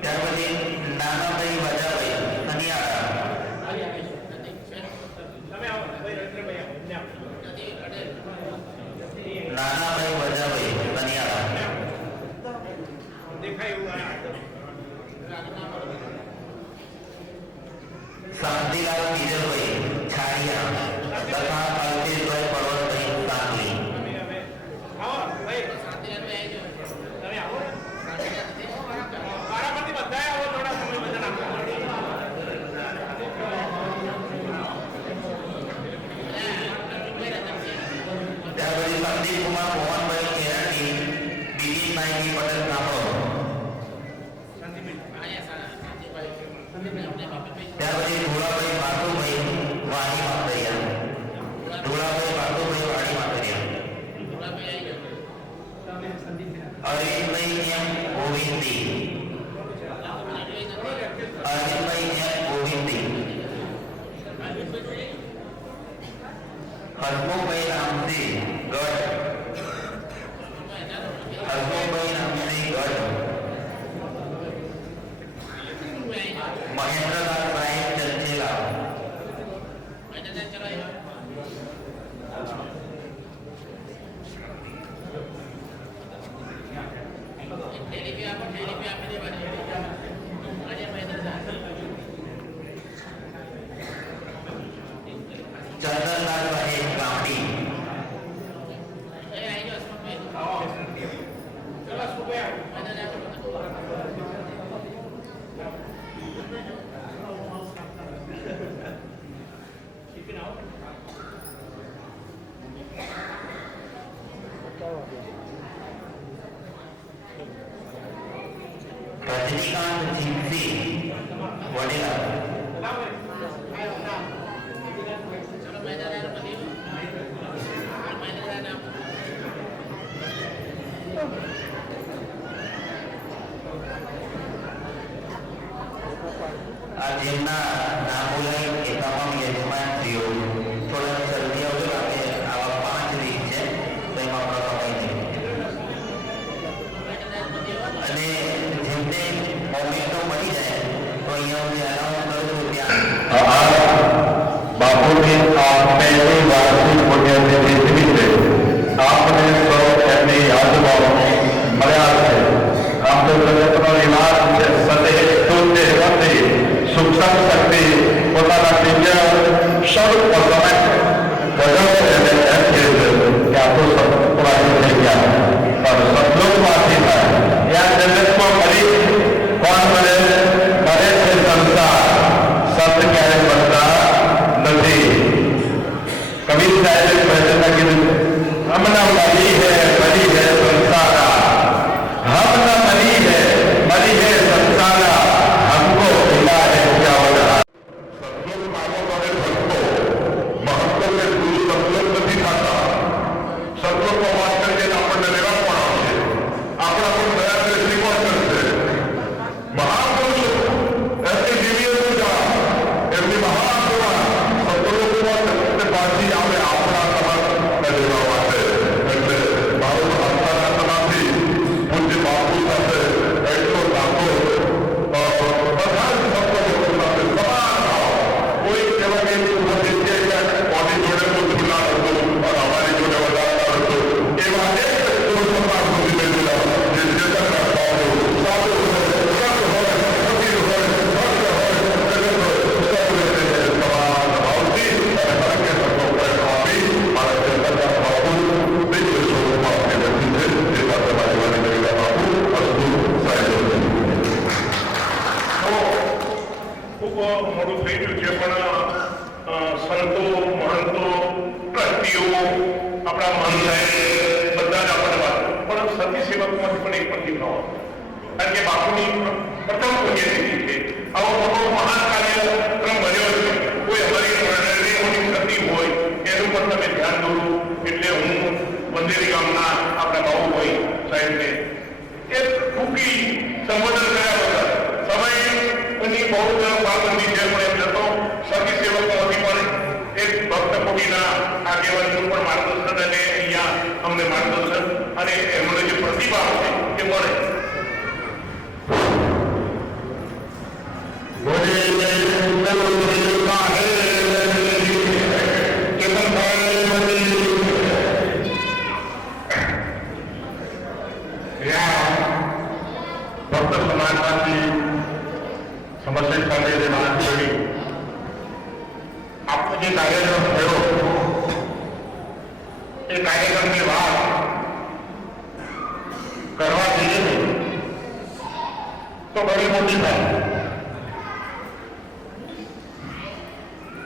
ત્યાર પછી નાનાભાઈ વજાભાઈ સનિયારા, નાનાભાઈ વજાભાઈ સનિયારા, શાંતિલાલ કિજલભાઈ છાડિયા તથા અલ્પેશભાઈ પર્વતભાઈ સાંગલી. ત્યાર પછી સંદીપકુમાર મોહનભાઈ કેરાણી, બીજી નાયકી પટેલ કાપડો. ત્યાર પછી ધોળાભાઈ બાટુભાઈ વાણી માતરિયા, ધોળાભાઈ બાટુભાઈ વાણી માતરિયા, અરવિંદભાઈ એમ ગોવિંદી, અરવિંદભાઈ એમ ગોવિંદી, હસમુખભાઈ રામસિંહ ગઢ, હસમુખભાઈ રામસિંહ ગઢ, મહેન્દ્રલાલ સાહેબ ચંચેલા, ચંદનલાલ સાહેબ ગામડી, રજનીકાંત જીતસિંહ વડેલા, આ જેમના નામ બોલાય એ તમામ યજમાનશ્રીઓ થોડા જલ્દી આવજો. આપણે આવા 5 રીત છે તો એમાં આપણો સમય છે અને જેમને મોમેન્ટો મળી જાય તો અહીંયા હું એનાઉન્સ કરું છું ત્યાં बापू की आप पहली वार्षिक पुण्यतिथि निमित्ते आपने सौ एमनी यादव मलयाल से आपके प्रयत्नो विलास सते तुल्य रति सुखसम शक्ति પોતાના દિવ્ય સ્વરૂપ સમય ગજબ એને એમ કહે છે કે આપણું સબ પુરાયું થઈ ગયા પણ સદલોકમાંથી થાય ત્યાં જગતમાં ફરી કોણ મળે મળે છે સંસાર સત્ય ક્યારે બનતા નથી. કબીર સાહેબે પ્રયત્ન કીધું હમણાં મળી હે સંસારા, હમણાં મળી હે સંસારા, हमको मिला है क्या वजह. सदगुरु मानव और भक्तों ખૂબ મોડું થઈ ગયું છે, પણ સંતો, મહંતો, ટ્રસ્ટીઓ, આપણા મહંત સાહેબ બધા જ આપણને વાત, પણ સતી સેવકમાંથી પણ એક પ્રતિભાવ, કારણ કે બાપુની પ્રથમ પુણ્યતિથિ છે. આવો મોટો મહાન કાર્યક્રમ બન્યો છે. કોઈ અમારી સતી હોય એનું પણ તમે ધ્યાન દોરો. એટલે હું વંદેરી ગામના આપણા બાબુભાઈ સાહેબને એક ટૂંકી સંબોધન કર્યા વગર સમયની બહુ પાબંદી છે, પણ એમ જતો સતી સેવકોમાંથી પણ એક ભક્ત કોટીના આગેવાનનું પણ માર્ગદર્શન અને અહીંયા અમને માર્ગદર્શન અને એમનો જે પ્રતિભાવ છે એ મળે. ભક્ત સમાજમાંથી સમસ્યા સાથે વાત કરી. આપણો જે કાર્યક્રમ થયો એ કાર્યક્રમની વાત કરવા જઈએ તો બડી મોટી થાય.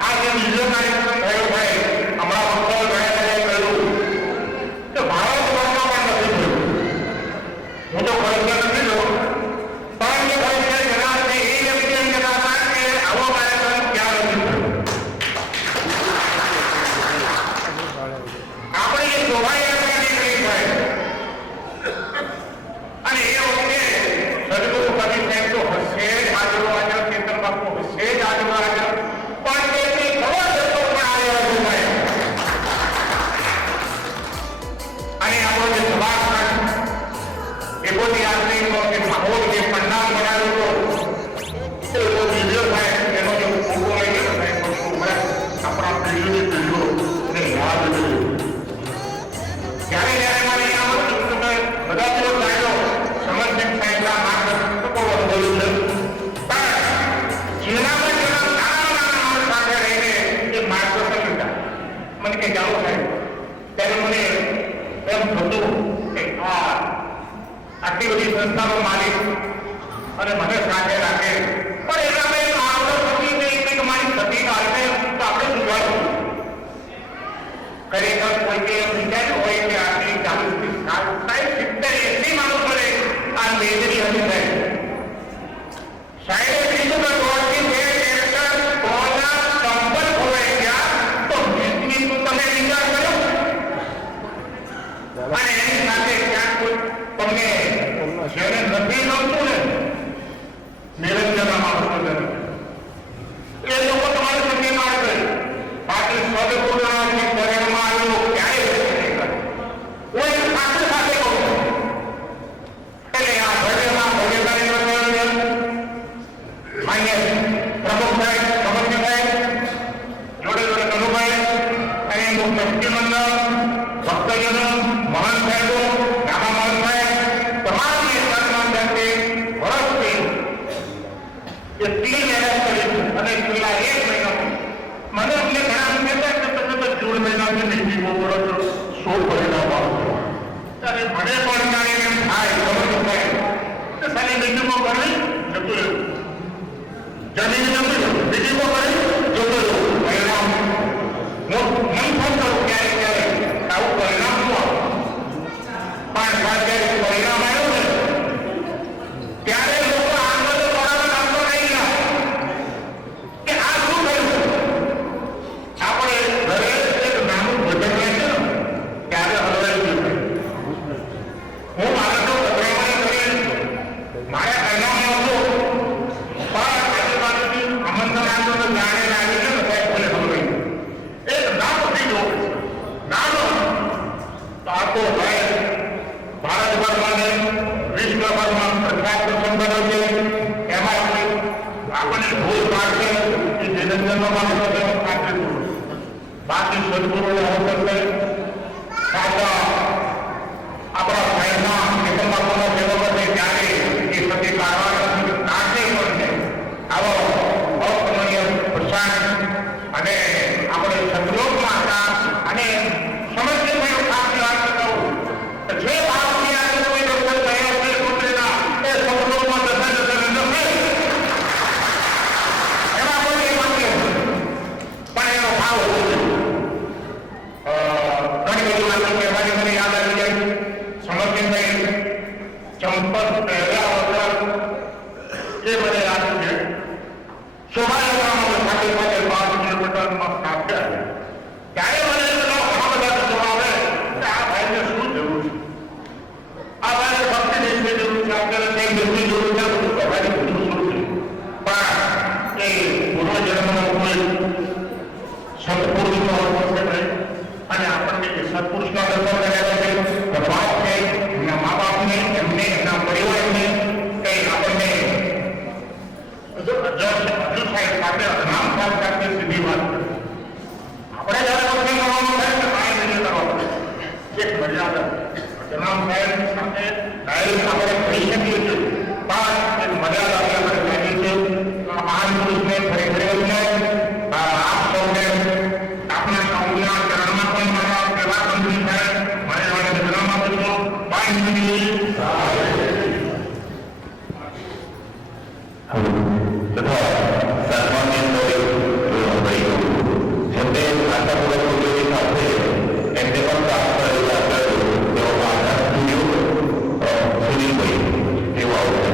આ જે બીજો કાર્યક્રમ થયો ભાઈ, હમણાં વખત કહ્યું કે ભારત વર્ષમાં પણ નથી થયું. હું તો ખરેખર નથી જોઉં, પણ એ ખરેખર જણાવશે એ વ્યક્તિ એમ કહેતા હતા કે આવો કાર્યક્રમ ક્યાં નથી થયો. આપણે એ શોભાયાત્રા નીકળી થાય અને એ વખતે સદગુરુ કવિ સાહેબ તો હશે જ હાજરો હાજર, કેતન બાપુ હશે જ હાજરો હાજર, પણ તેથી ખબર જતો પણ આવ્યો શોભાય. અને આપણો જે સભાખંડ એકોની આદમીનો જે માહોલ, જે પંડાલ બનાવ્યો હતો એવો વિડીયો થાય, એનો જે ફોટો લઈ ગયો થાય આપણા પેઢીઓની પેઢીઓને યાદ કર્યું. જ્યારે જ્યારે મારે આમ બધા જેવો ચાલ્યો સમરસિંહ સાહેબના માર્ગદર્શકો અનુભવ્યું છે, પણ જેનામાં જેના નાના નાના સાથે રહીને એ માર્ગદર્શન લીધા. મને કંઈ જાણો થાય ત્યારે મને એમ થતું કે આટલી બધી સંસ્થાનો માલિક અને મને સાથે રાખે, પણ એના મેં માર્ગદર્શન કંઈક મારી સતી કાઢે તો આપણે સુધારવું. ખરેખર કોઈ એમ વિચાર્યું હોય કે આટલી 40-50-70-80 માણસોને આ મેજરી હતી થાય. સાહેબે કીધું કે દોડથી બે કેરેક્ટર કોના સંપર્ક હોય ત્યાં તો મેજરી તો તમે વિચાર કર્યો અને એની સાથે ક્યાંક કોઈ તમને જેને નથી ગમતું ને નિરંજનના માણસો એ લોકો તમારે સત્ય માર કરે. બાકી સદગુરુનાથની શરણમાં આવેલો ક્યાંય કોઈ સાથે સાથે કહું એટલે આ ભવ્યમાં ભવ્યતાની માન્ય પ્રમુખભાઈ, સમર્થભાઈ, જોડે જોડે કનુભાઈ અને એમનું ટ્રસ્ટી મંડળ, ભક્તજનો, મહાન સાહેબો, નાના મહાનભાઈ તમામની સન્માન સાથે વર્ષથી એ 3 મહેનત કરી અને છેલ્લા 1 મહિનામાં મને અમને ઘણા કહેતા કે તમે તો 14 મહિનાથી મિટિંગો કરો છો, 16 પરિણામ આવશે. ત્યારે મને પણ ત્યારે એમ થાય સમજ થાય કે સારી મિટિંગો કરી જતું રહ્યું, જમીન જતું રહ્યું, મિટિંગો કરી જતું રહ્યું, પરિણામ હું મન ફોન કરું ક્યારેક ક્યારેક આવું પરિણામ શું આવે. પણ જ્યારે પરિણામ આવ્યું ને ત્યારે લોકો આગળ દોડાવા નામતો નહીં ગયા કે આ શું થયું. આપણે ઘરે એક નાનું ભજન રહે છે ને ત્યારે હલવાઈ ગયું. હું મારા તો ગભરામણ કરી મારા પરિણામ હતું, પણ આજુબાજુથી આમંત્રણ આવ્યું તો જાણે લાગી ગયું ને સાહેબ ભલે હલવાઈ ગયું. એક નાનો બીજો નાનો તો આ તો ભાઈ ભારતભરમાં વિશ્વભરમાં પ્રખ્યાત પ્રસંગ બન્યો છે. એમાં આપણને ભૂલ પાડશે એ નિરંજનનો માણસો છે ખાતરી. બાકી સદગુરુને અવસર સાચા આપણા સાહેબના એકમાત્રના સેવકો છે ત્યારે એ સતી કાઢવા નાખે પણ છે. આવો અસમય પ્રશાંત અને આપણે સદલોકમાં હતા અને સમજથી ખાસ વાત કરું જે ભાવથી આજે કોઈ ડોક્ટર તૈયાર છે પુત્રના એ સદલોકમાં દર્શન શોભાયાત્રામાં સાથે સાથે 5 કિલોમીટરમાં કાપ્યા. ત્યારે મને એનો ઘણા બધા જવાબ આવે કે આ ભાઈને શું જરૂર છે, આ ભાઈને ભક્તિ દેશની જરૂર છે, અત્યારે કંઈ દેશની જરૂર છે, બધું કહેવાની બધું શું છે. પણ એ પૂર્વજન્મનો કોઈ સત્પુરુષનો અનુભવ છે નહીં. અને આપણને એ સત્પુરુષનો અનુભવ કર્યા છે ભગવાન છે, એમના મા બાપને, એમને એમના પરિવારને કંઈ આપણને હજુ સાહેબ આપણે અજનામ સાહેબ સાથે સીધી વાત કરી. આપણે જયારે ભક્તિ કરવાનું થાય તો કાંઈ નહીં કરવા પડે, એક મર્યાદા. અજનામ સાહેબ સાથે ડાયરેક્ટ આપણે કહી શકીએ છીએ, પણ એક મર્યાદા આપણે લાગી છે. મહાન પુરુષને ફરી ફરી આપ સૌને આપના સૌના ચરણમાં પણ મારા સેવા કંપની થાય મને જણાવવા આપું છું. તથા સન્માનિત જેમને આશાપૂર્વક ઉદ્યોગી સાથે એમને પણ કામ કરેલા તેઓ આધાર સુનીભાઈ એવા ગુરુ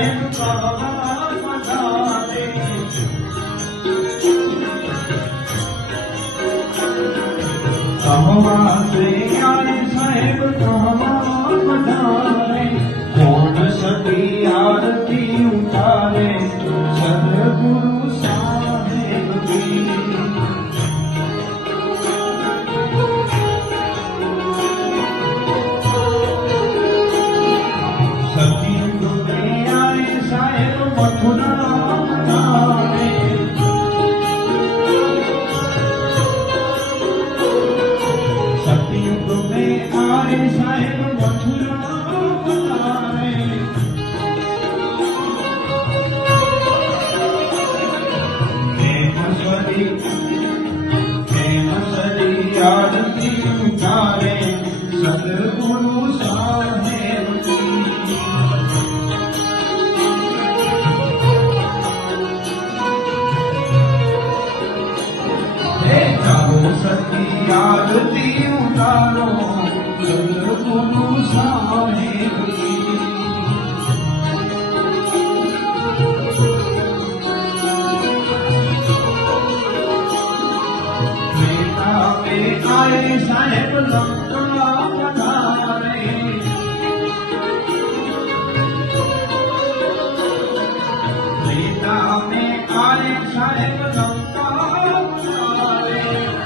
साहेब कावा पधारे कहवा से आए साहेब कावा पधारे कौन सभी आरती उतारे सदगुरु साहेब की सतयुग में आए साहेब मथुरा पधारे सतयुग में आए साहेब मथुरा पधारे हेमसरी आरती उतारे सदगुरु साहेब की जाओ सती आरती उतारो सदगुरु साहेब की त्रेता में आए साहेब लंका पधारे त्रेता में आए साहेब लंका पधारे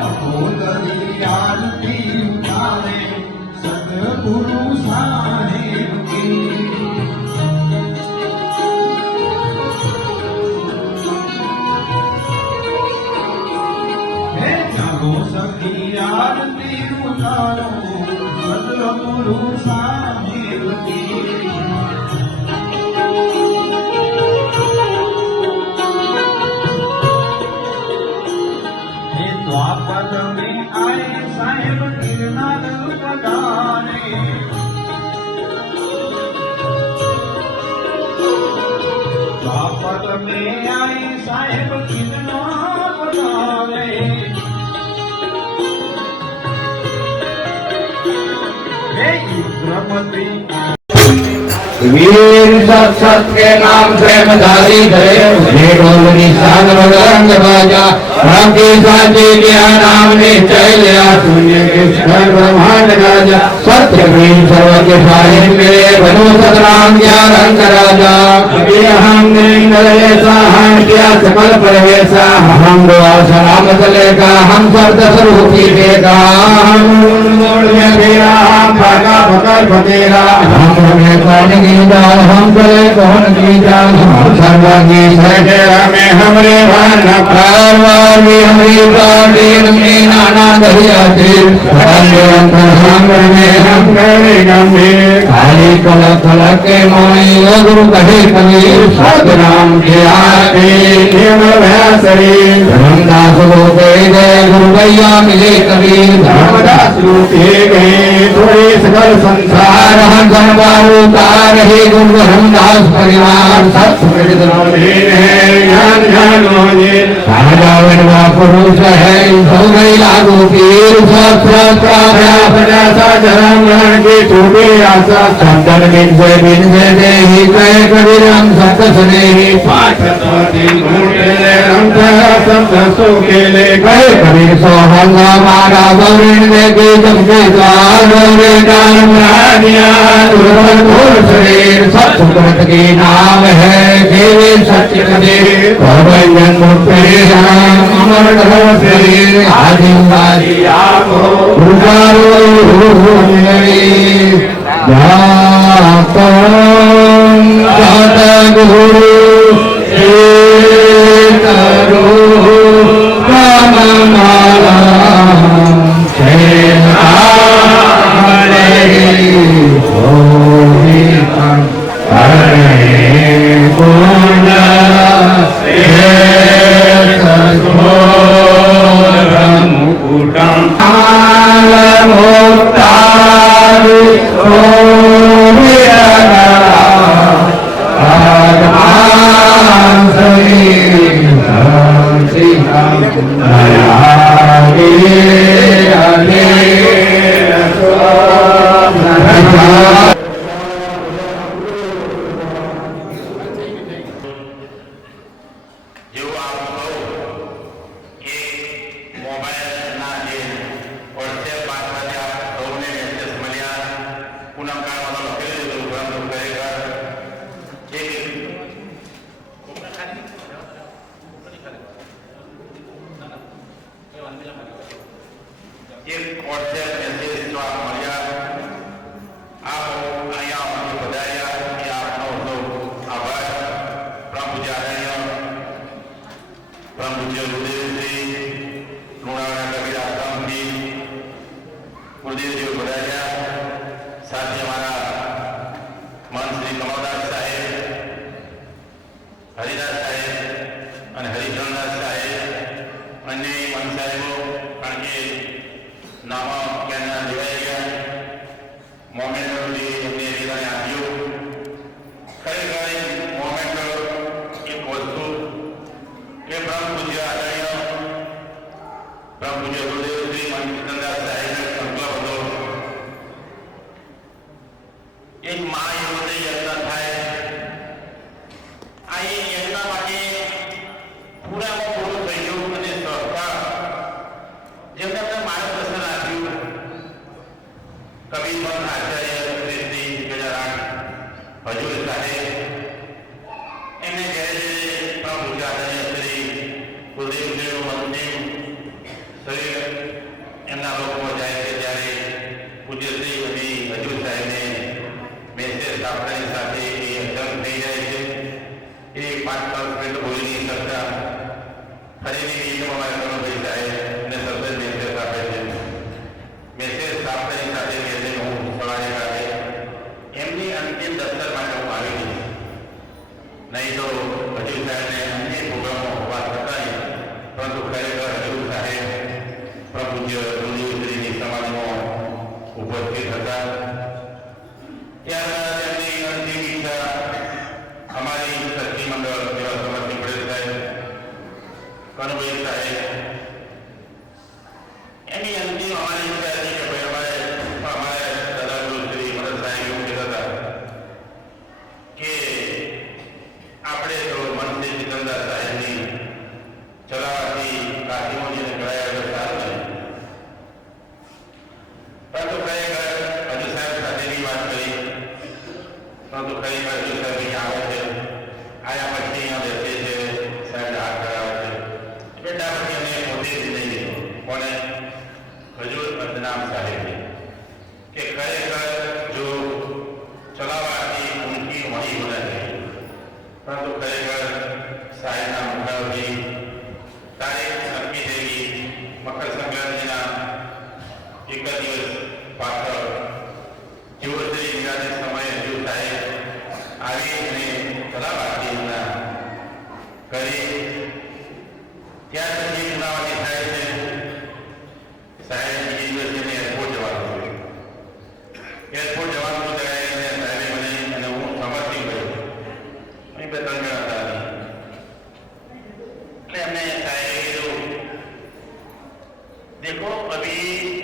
भगोदरी आरती उतारे सदगुरु साहेब की जागो सखी आरती उतारो सदगुरु साहेब की द्वापर में आए साहेब गिरनार पधारे द्वापर में आए साहेब गिरनार पधारे हे इंद्रपति वीर सत के नाम से मधारी धरे हे ढोल निशान मदरंग बाजा राम के साचे क्या नाम ने चल लिया शून्य के शिखर ब्रह्मांड राजा सत्य वीर सर्व के सारे मेरे बनो सतराम ज्ञान अंक राजा अभी हम ने सहान किया सकल प्रवेशा हम दुआ सलाम चलेगा हम सब दशरूपी देगा हम मोड़ में तेरा हम भागा पकड़ पतेरा हम में कौन गीता हम करे कौन गीता हम सर्वगी सटेरा में हमरे भान कारवार में हमारी प्राणीन में नाना दहिया दिल हम में हम करे गंभीर खाली कल कल के माई गुरु कहे कबीर सतनाम के आते केवल है शरीर धर्मदास को गए गुरु भैया मिले कबीर धर्मदास रूपे गए थोड़े सकल संसार हम जनवारू कार हे गुरु धर्मदास परिवार सब ज्ञान ज्ञान राजा पुरुष है हो गई लागू पीर की टूटे आशा संतन बिन से दे ही कहे कबीर हम सत सुने ही पाठ के ले गए कबीर सो हम हमारा गौरीण दे के जमके द्वार शरीर सत्सुकृत के नाम है देवी सत्य कबीर भवन अमर शरीर आदिवासी गुरु Oh, 5 મિનિટ બોલી નહીં શકતા. ફરીની મિનિટમાં મારે કનુભાઈ સાહેબને સતત મેસેજ આપે છે. મેસેજ આપતાની સાથે મેસેજ હું સવારે કાઢે એમની અંતિમ દફતર માટે હું આવી જઈશ. નહીં તો હજુ સાહેબને અન્ય પ્રોગ્રામો હોવા છતાં પરંતુ ખરેખર હજુ સાહેબ પ્રભુજ્ય ગુરુશ્રીની સમાજમાં ઉપસ્થિત હતા. ત્યારબાદ એમની અંતિમ ઈચ્છા અમારી સખી મંડળ એવા સમર્થિત પટેલ સાહેબ, કનુભાઈ સાહેબ, એની અંતિમ અમારી ઈચ્છા હતી કે ભાઈ અમારે દાદા ગુરુશ્રી મદદ સાહેબ એવું કહેતા હતા કે આપણે તો મનથી સિકંદર સાહેબની ચલાવવાથી કાશીમોજીને કરાયા તો સારું છે. પરંતુ ખરેખર હજુ સાહેબ સાથેની વાત કરી, પરંતુ ખરેખર હજુ સાહેબ અહીંયા આવે છે. આયા પછી અહીંયા બેસે છે, સાહેબ હાથ કરાવે છે. બેટા પછી અમે પોતે જ નહીં લીધો કોને હજુ બદનામ સાહેબ કે ખરેખર જો ચલાવવાથી ઉનકી વહી હોના चाहिए. પરંતુ ખરેખર સાહેબના મુખાવથી તારીખ નક્કી થયેલી મકર સંક્રાંતિના એક જ દિવસ પાછળ જીવોત્સવી નિરાતે સમયે હજુ સાહેબ આવી અને ચલાવવાથી કરી. ત્યાર પછી પુનાવાથી થાય છે સાહેબ બીજી દિવસે એને એરપોર્ટ જવાનું છે. એરપોર્ટ જવાનું ત્યારે સાહેબે મને અને હું સમર્થિત ગયો. અહીં 2-3 જણા હતા એટલે એમને साहब कीधु देखो अभी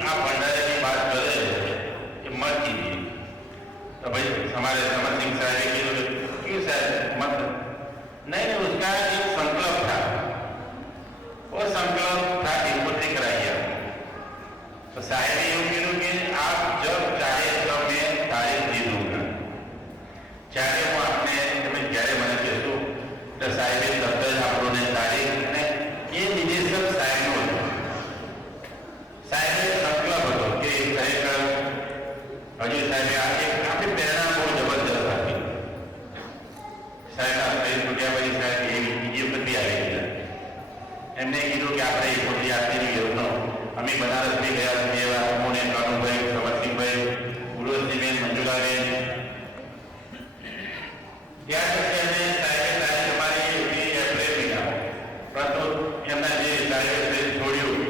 आप भंडारे की बात कर रहे हैं कि मत कीजिए. तो भाई हमारे समर सिंह साहब ने कीधु क्यों साहब मत नहीं उसका एक संकल्प था. वो संकल्प था तिरुपति कराइए. तो साहब ने यूँ कीधु कि आप जब चाहे तब मैं तारीख दे दूंगा. चाहे वो आपने જ્યારે મને કહેશું તો સાહેબે તરત જ આપણને તારીખ અને એ નિદેશક સાહેબનો હતો. સાહેબે સંકલ્પ હતો કે ખરેખર હજુ સાહેબે આપણી પ્રેરણા બહુ જબરદસ્ત આપી. સાહેબ આ શહીદ છૂટ્યા પછી સાહેબ એ બીજી વખત આવી ગયા. એમને કીધું કે આપણે એ ખોટી આરતીની યોજના અમે બનારસથી ગયા છીએ એવા અમોને કાનુભાઈ, સમરસિંહભાઈ, ગુરુશ્રીબેન, મંજુલાબેન. ત્યાર પછી એમને સાહેબે તારીખ અમારી એપ્રિલ મહિના પરંતુ એમના જે સાહેબે છોડ્યું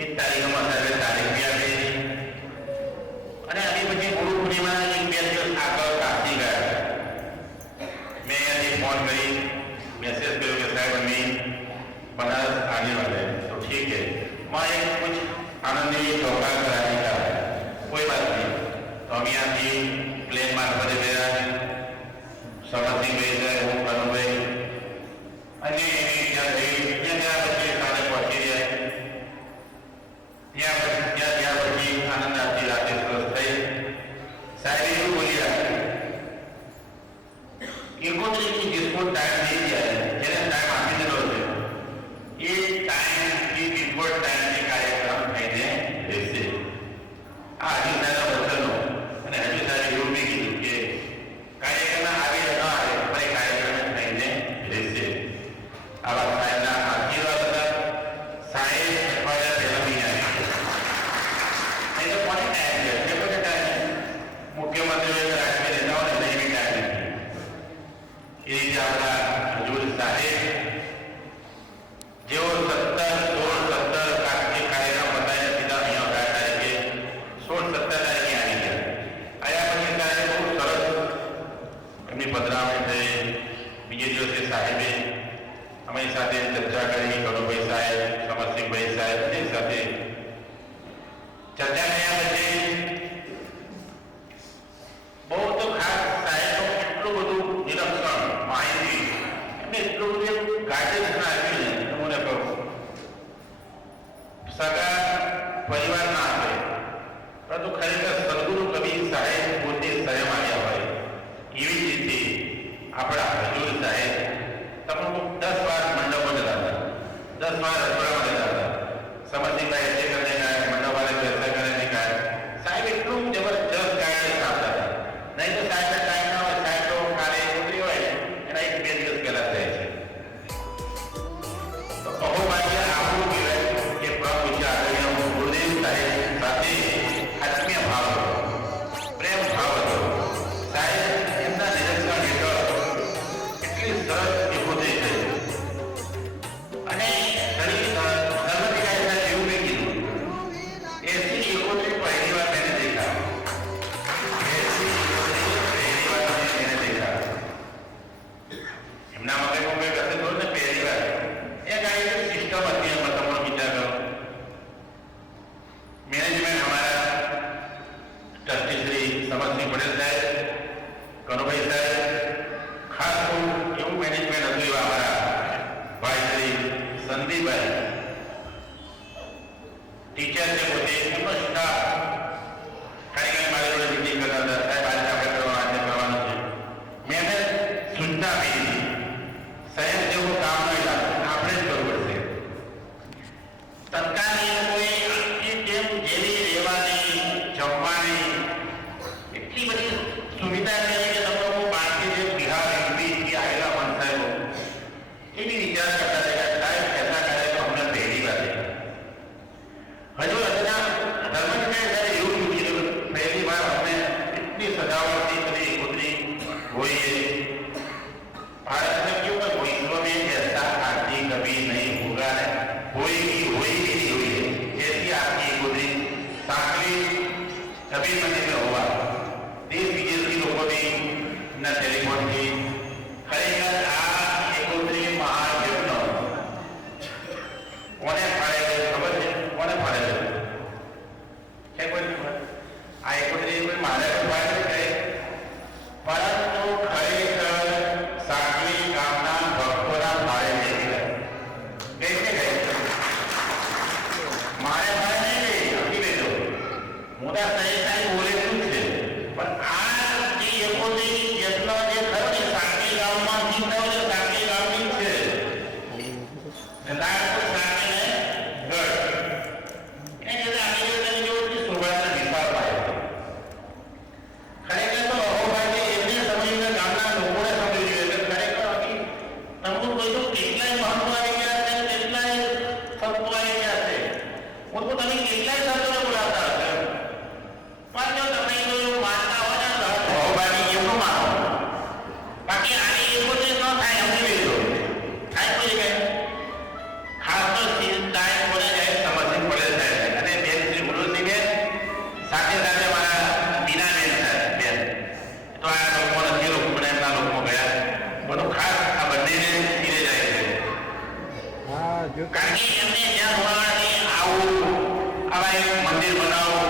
એ તારીખમાં સાહેબે તારીખ બી આપી અને આની પછી ગુરુ પૂર્ણિમા 1-2 દિવસ આગળ કાશી ગયા. મેં અહીંયાથી ફોન કરી मैसेज करो कि साहब हमें बनारस आने वाले हैं. तो ठीक है, वहाँ एक कुछ आनंदी चौका कराने का है, कोई बात नहीं. तो हम यहाँ थी प्लेन मार्फत गया समर सिंह भाई से હું કનુભાઈ અને ત્યાં પછી કાલે પહોંચી ગયા. ત્યાં પછી આનંદ આરતી રાતે સરસ થઈ. સાહેબ એવું બોલ્યા इनको देखिए जिसको टाइम नहीं दिया है जिन्हें टाइम आपकी जरूरत है ये टाइम की इम्पोर्ट टाइम के कार्यक्रम થઈને રહેશે. આ હજુ સારા વચનો અને હજુ સારી એવું બી કીધું કે કાર્યક્રમ આવે ન આવે પણ એ કાર્યક્રમ થઈને રહેશે. આવા સાહેબના આશીર્વાદ હતા. સાહેબ અઠવાડિયા પહેલા બી આવી નહીં તો કોને ટાઈમ છે કે કોઈ ટાઈમ મુખ્યમંત્રીઓ રાજ્ય નેતાઓને નહીં બી ટાઈમ નથી. એ રીતે આપણા હજુર સાહેબ જેઓ 17 કાર્યક્રમ બતાવીને સીધા અહીંયા 18 તારીખે 16-17 તારીખે આવી ગયા. આયા પછી સાહેબ બહુ સરસ એમની પધરામણી થઈ. બીજે દિવસે સાહેબે અમારી સાથે ચર્ચા કરી. કનુભાઈ સાહેબ, સમરસિંહભાઈ સાહેબ એની સાથે ચર્ચા કર્યા પછી બહુ તો ખાસ સાહેબ એટલું બધું નિરક્ષણ માહિતી એમને એટલું બધું ગાઈડન્સ આપ્યું ને હું કહું સગા પરિવાર ના આપે પરંતુ ખરેખર સદગુરુ કબીર સાહેબ પોતે સ્વયં આવ્યા હોય એવી જ રીતે આપણા હજુર સાહેબ તમે 10 વાર મંડપો જતા હતા, 10 વાર રસોડામાં જતા હતા. સમરસિંહભાઈ ऐसे करने का है, मंडप वाले को ऐसा करने का है. साहब એટલું જબરજસ્ત ગાઈડન્સ આપતા હતા. नहीं तो साहब का टाइम ना हो, साहब तो काले उतरी हो एना 1-2 દિવસ ચિંતા પીધી સહેજ જેવું કામ નહીં લાગે આપણે જ કરવું પડશે સરકારની એ કોઈ આખી ટેમ જેવી રહેવાની જમવાની એટલી બધી સુવિધા છે કે તમે હું બાકી જે બિહાર એમપી આવેલા મંત્રીઓ એવી વિચાર કરતા હતા કે સાહેબ કહેતા કરે તો અમને પહેલી વાત હજુ ધર્મભાઈ જ્યારે એવું પૂછ્યું પહેલી વાર અમને એટલી સજાવટથી બધી કુદરી હોઈએ भारत में क्यों कर विश्व में ऐसा आदमी कभी नहीं होगा होएगी ऐसी आपकी कुदरी साकरी कभी मंदिर में होगा देश विदेशी लोगों ने न टेलीफोन थी खरेखर આ એકોત્રી મહાયજ્ઞ કોને ફાળે ખબર છે કોને ફાળે છે કોઈ આ એકોત્રી કોઈ મારે ફાળે છે પરંતુ ખરેખર સાકરી ગામના ભક્તોના ફાળે નહીં કઈ છે મારે ફાળે નહીં આપી દેજો મોટા સહિત બોલે શું છે પણ આ જે એકોત્રી જેટલો જે ખરો ને સાકરી ગામમાં જીવતા હોય સાકરી ગામની છે લાખો સાકરીને ગઢ એને જે આગળ જેવી શોભાના વિસ્તાર પાડે ખરેખર તો અહોભાઈ એમને સમજીને ગામના લોકોને સમજવું જોઈએ કે ખરેખર અભી તમુ કોઈ તો કેટલાય મહત્વ આવી ગયા છે કેટલાય સત્વ આવી ગયા છે હું તો તમે કેટલાય શબ્દોને બોલાવતા હશે પણ જો તમે તો એવું માનતા હોય ને તો અહોભાઈ એવું માનો બાકી આની એવું જ ન થાય સમજી લેજો થાય કોઈ જગ્યાએ ખાસ તો ટાઈમ બોલે જાય સમજવું પડે છે અને બેન શ્રી ગુરુજી બેન સાથે સાથે મારા બીનાબેન બેન તો આ લોકો નથી લોકો પણ એમના લોકો ગયા બધું ખાસ આ બંનેને ધીરે જાય છે કારણ કે એમને જ્યાં હોવાથી આવું આવા એક મંદિર બનાવો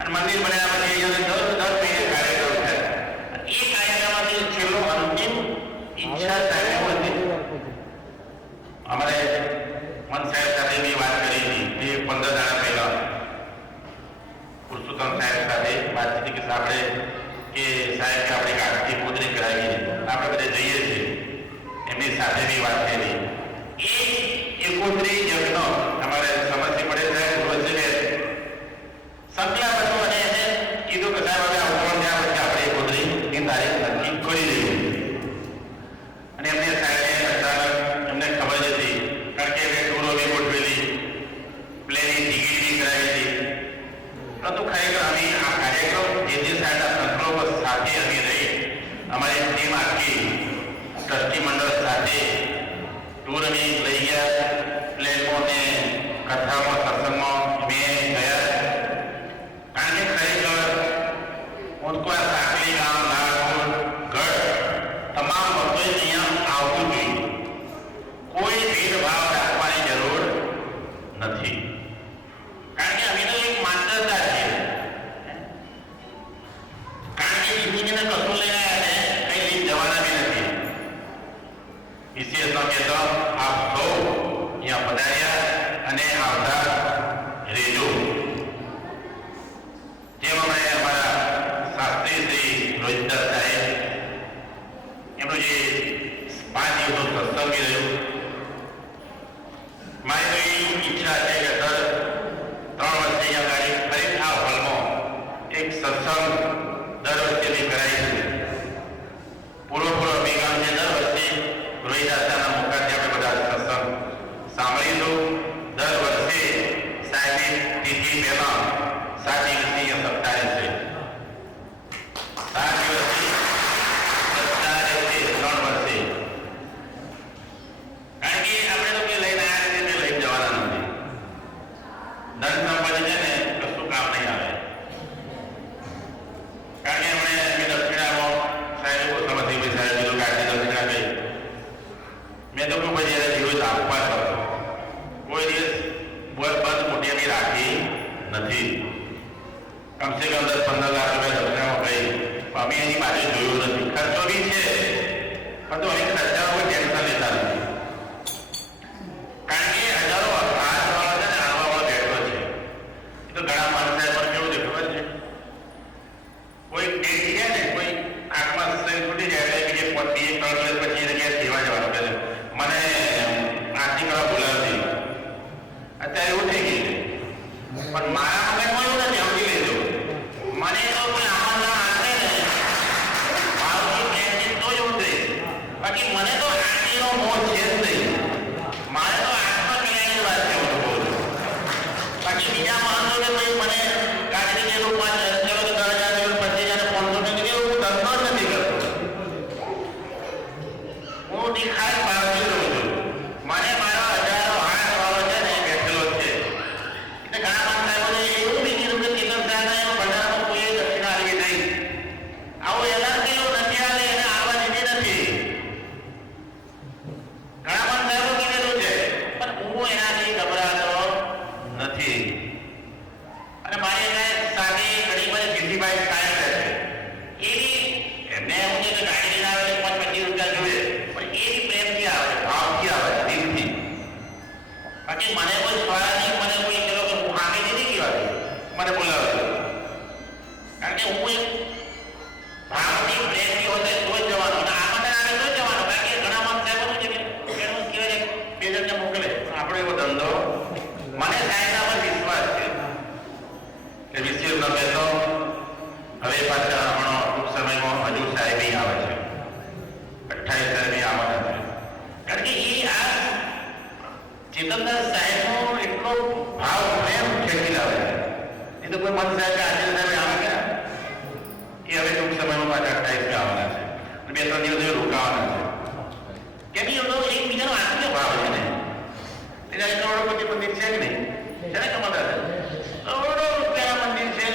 અને મંદિર બન્યા પછી દર મહિને કાર્યક્રમ થાય એ કાર્યક્રમમાંથી છેલ્લો અંતિમ ઈચ્છા થાય હતી અમારે મન સાહેબ સાથે મેં વાત કરી હતી એ 15 દાડા પહેલા પુરુષોત્તમ સાહેબ સાથે વાતચીત કે આપણે કે સાહેબ કે આપણે કાઢી પુત્રી કરાવી આપણે બધે જઈએ છીએ એમની સાથે બી વાત કરી એ એકોત્રી યજ્ઞ અમારે સમજવી પડે સાહેબ રોજે સંકલા બધું અને એને કીધું કે સાહેબ હવે આવું ત્યાં પછી આપણે એકોત્રી ની તારીખ નક્કી કરી દઈએ અને એમને સાહેબે અચાનક એમને ખબર જ હતી કારણ કે એને ટૂરો બી ગોઠવેલી પ્લેનની ટિકિટ બી કરાવી હતી પરંતુ ખરેખર અમે આ કાર્યક્રમ જે સાહેબના સંકલ્પ સાથે અમે રહી અમારી ટીમ આખી ટ્રસ્ટી મંડળ સાથે ટૂર અમે લઈ ગયા પ્લેનમાં ને કથામાં સત્સંગમાં મેં ગયા કારણ કે ખરેખર ઉनको આ સાકલી ગામ નાગપુર ગઢ તમામ ભક્તોએ અહીંયા આવવું જોઈએ કોઈ ભેદભાવ રાખવાની જરૂર નથી કારણ કે અમે તો એક માન્યતા છે કારણ કે જીવીને કશું લઈને આવ્યા ને કઈ લઈને જવાના બી નથી વિશેષમાં કહેતો આપ સૌ અહીંયા પધાર્યા અને આવતા રહેજો જેમ અમે અમારા શાસ્ત્રી શ્રી રોહિતદાસ સાહેબ એમનું જે 5 દિવસનું સત્સંગ રહ્યું મારી તો એવી ઈચ્છા છે કે દર 3 વર્ષે અહીંયા ફરી આ હોલમાં એક સત્સંગ દર વર્ષે કરાવીશું પૂરો અભિગમ છે દર વર્ષે રોહિદાસના મુખાથી આપણે બધા સત્સંગ સાંભળીશું દર વર્ષે સાહેબની તિથિ પહેલા 7 દિવસની સપ્તાહ છે 7 દિવસની સપ્તાહ છે 3 વર્ષે કારણ કે આપણે તો કે લઈને આવ્યા છે તે લઈને જવાના નથી ધન સંપત્તિ છે ને કશું કામ નહીં આવે કારણ કે એમણે દક્ષિણામાં સાહેબ બહુ સમજથી ભાઈ સાહેબ કીધું કાઢી દક્ષિણા ગઈ મેં તો કોઈ જયારે જીવ આપવા છો કોઈ દિવસ બંધ મોટી અમે રાખી નથી કમસે કમ 10-15 લાખ રૂપિયા દક્ષિણામાં ગઈ અમે એની બાજુ જોયું નથી ખર્ચો બી છે પરંતુ અમે ખર્ચા કોઈ ટેન્શન લેતા નથી કારણ કે હજારો હાથવાળા છે ને આનવાવાળો બેઠો છે તો ઘણા માણસ પણ કેવું છે ખબર છે કોઈ ડેટ ગયા ને કોઈ આંખમાં ફૂટી જાય બીજે 2-3 હું દેખાય પાડતી રહું છું. મને મારો હજારો હાથ વાળો છે ને એ બેઠેલો જ છે. એટલે ઘણા માણસોને એવું બી કીધું કે ચેતન સાહેબને ભંડારામાં કોઈએ દક્ષિણા આપવી નહીં. આવો એલાન કર્યો નથી આવે એને આવવા દીધી નથી. ઘણા માણસો કીધેલું છે પણ હું એનાથી ગભરાતો નથી. અને મારી એને સાદી ઘણી બધી જીજીભાઈ કાયમ રહે છે. એની એમને એવું છે કે ગાડી લઈને આવે 25 રૂપિયા જોઈએ પણ એની પ્રેમથી આવે છે, ભાવથી આવે છે, દિલથી. બાકી મને કોઈ સ્વાદ નહીં, મને કોઈ ચલો કે હું આગે નથી કહેવાતી, મને બોલાવે છે. કારણ કે હું એક ભાવથી પ્રેમથી હોતે તો જ જવાનો, અને આમંત્રણ આવે તો જ જવાનો. બાકી ઘણા માણસ એવું છે કે એનું કહેવાય બે જણને મોકલે આપણો એવો ધંધો. મને સાહેબના પર વિશ્વાસ છે કે વિશ્વ ન કહેતો હવે પાછા હમણાં ટૂંક સમયમાં હજુ સાહેબ આવે છે, 28 તારીખે આવવાના છે. કારણ કે એ આ ચેતનદાસ સાહેબનો એટલો ભાવ પ્રેમ ખેંચી લાવે છે. એ તો કોઈ મન સાહેબ આજે સાહેબ આવે ગયા એ હવે ટૂંક સમયમાં પાછા 28 આવવાના છે, 2-3 દિવસ રોકાવાના છે. કેમ એ લોકો એકબીજાનો આત્મીય ભાવ છે ને. એટલે કરોડપતિ મંદિર છે કે નહીં છે ને કમાતા કરોડો રૂપિયાના મંદિર છે.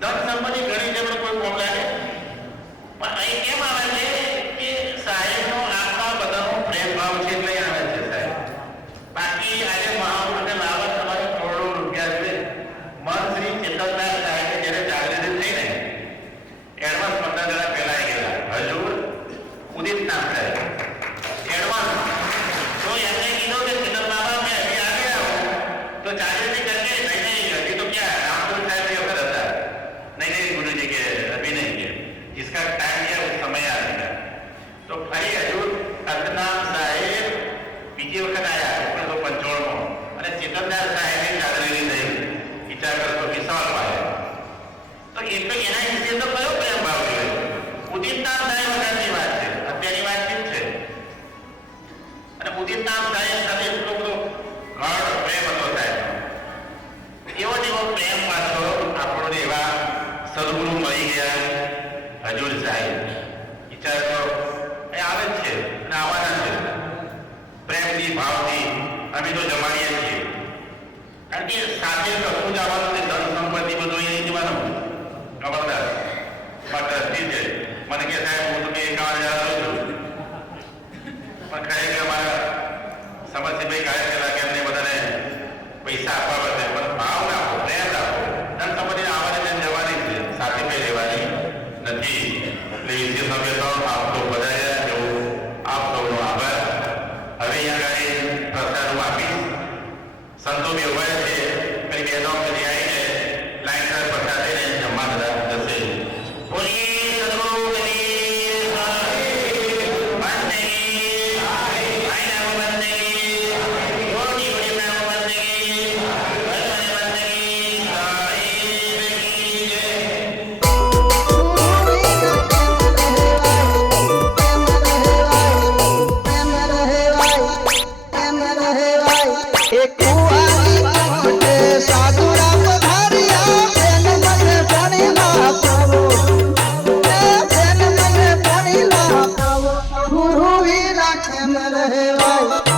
ધન સંપત્તિ ઘણી છે પણ કોઈ કોમ લાગે પણ અહીં કેમ આવે છે કે સાહેબનો આત્મા બધાનો પ્રેમ ભાવ છે એટલે આવે છે સાહેબ. બાકી આજે મહાપુરુષને લાવવા તમારે કરોડો રૂપિયા છે. મન શ્રી ચેતનદાસ સાહેબે જ્યારે જાગૃતિ થઈ ને એડવાન્સ 15 જણા પહેલા ગયેલા હજુર ઉદિત નામ સાહેબ એડવાન્સ. તો એમને કીધું કે ચેતન બાબા મેં અભી आ गया हूं तो जागृति करके नहीं अभी तो क्या रामपुर साहब ये वक्त था नहीं गुरु जी के अभी नहीं के जिसका टाइम है उस समय आ गया. तो फरी हजूर अदनाम साहेब બીજી વખત આયા 1955 અને ચેતનદાસ સાહેબે જાગૃતિ થઈ વિચાર કરો તો વિશાળ પાયો. તો એ તો એના વિશે તો કયો પ્રેમ ભાવ છે. ઉદિત નામ સાહેબ વખતની વાત છે, અત્યારની વાત કેમ છે. અને ઉદિત નામ સાહેબ સાથે એટલો બધો ગાઢ પ્રેમ હતો સાહેબ. એવો જ એવો પ્રેમ પાછો આપણને એવા સદગુરુ મળી ગયા હજુર સાહેબ. વિચાર કરો એ આવે જ છે અને આવવાના છે. પ્રેમથી ભાવથી અમે તો જમાડીએ છીએ. કારણ કે સાથે કશું જ આવવાનું છે, ધન સંપત્તિ બધું એ નહીં જવાનું. ખબરદાર માત્ર ટ્રસ્ટી છે મને કે સાહેબ હું તમે 51,000 લઉં છું પણ ખરેખર મારા સમસ્યાભાઈ કાયમ પેલા કે એમને બધાને પૈસા આપવા પડશે પણ ભાવ રાખો, પ્રેમ રાખો. ધન સંપત્તિ આવવાની છે જવાની છે, સાથે કઈ રહેવાની નથી. એટલે વિશેષ સભ્યતો આપ તો બધાએ જેવું આપ સૌનો આભાર. હવે અહીંયા આગળ પ્રસાદ હું આપીશ. સંતો બી ઉભા છે કઈ બહેનો બધી આવીને લાઈન પર પ્રસાદ લઈને જમવા બધા જશે. બોલીએ સદગુરુ કબીર બંદગી ભાઈ નામ બંદગી મોટી મોટી નામ બંદગી ભગવાન બંદગી સાહેબ કી જય. ગુરુ વિના કેમ રહે ભાઈ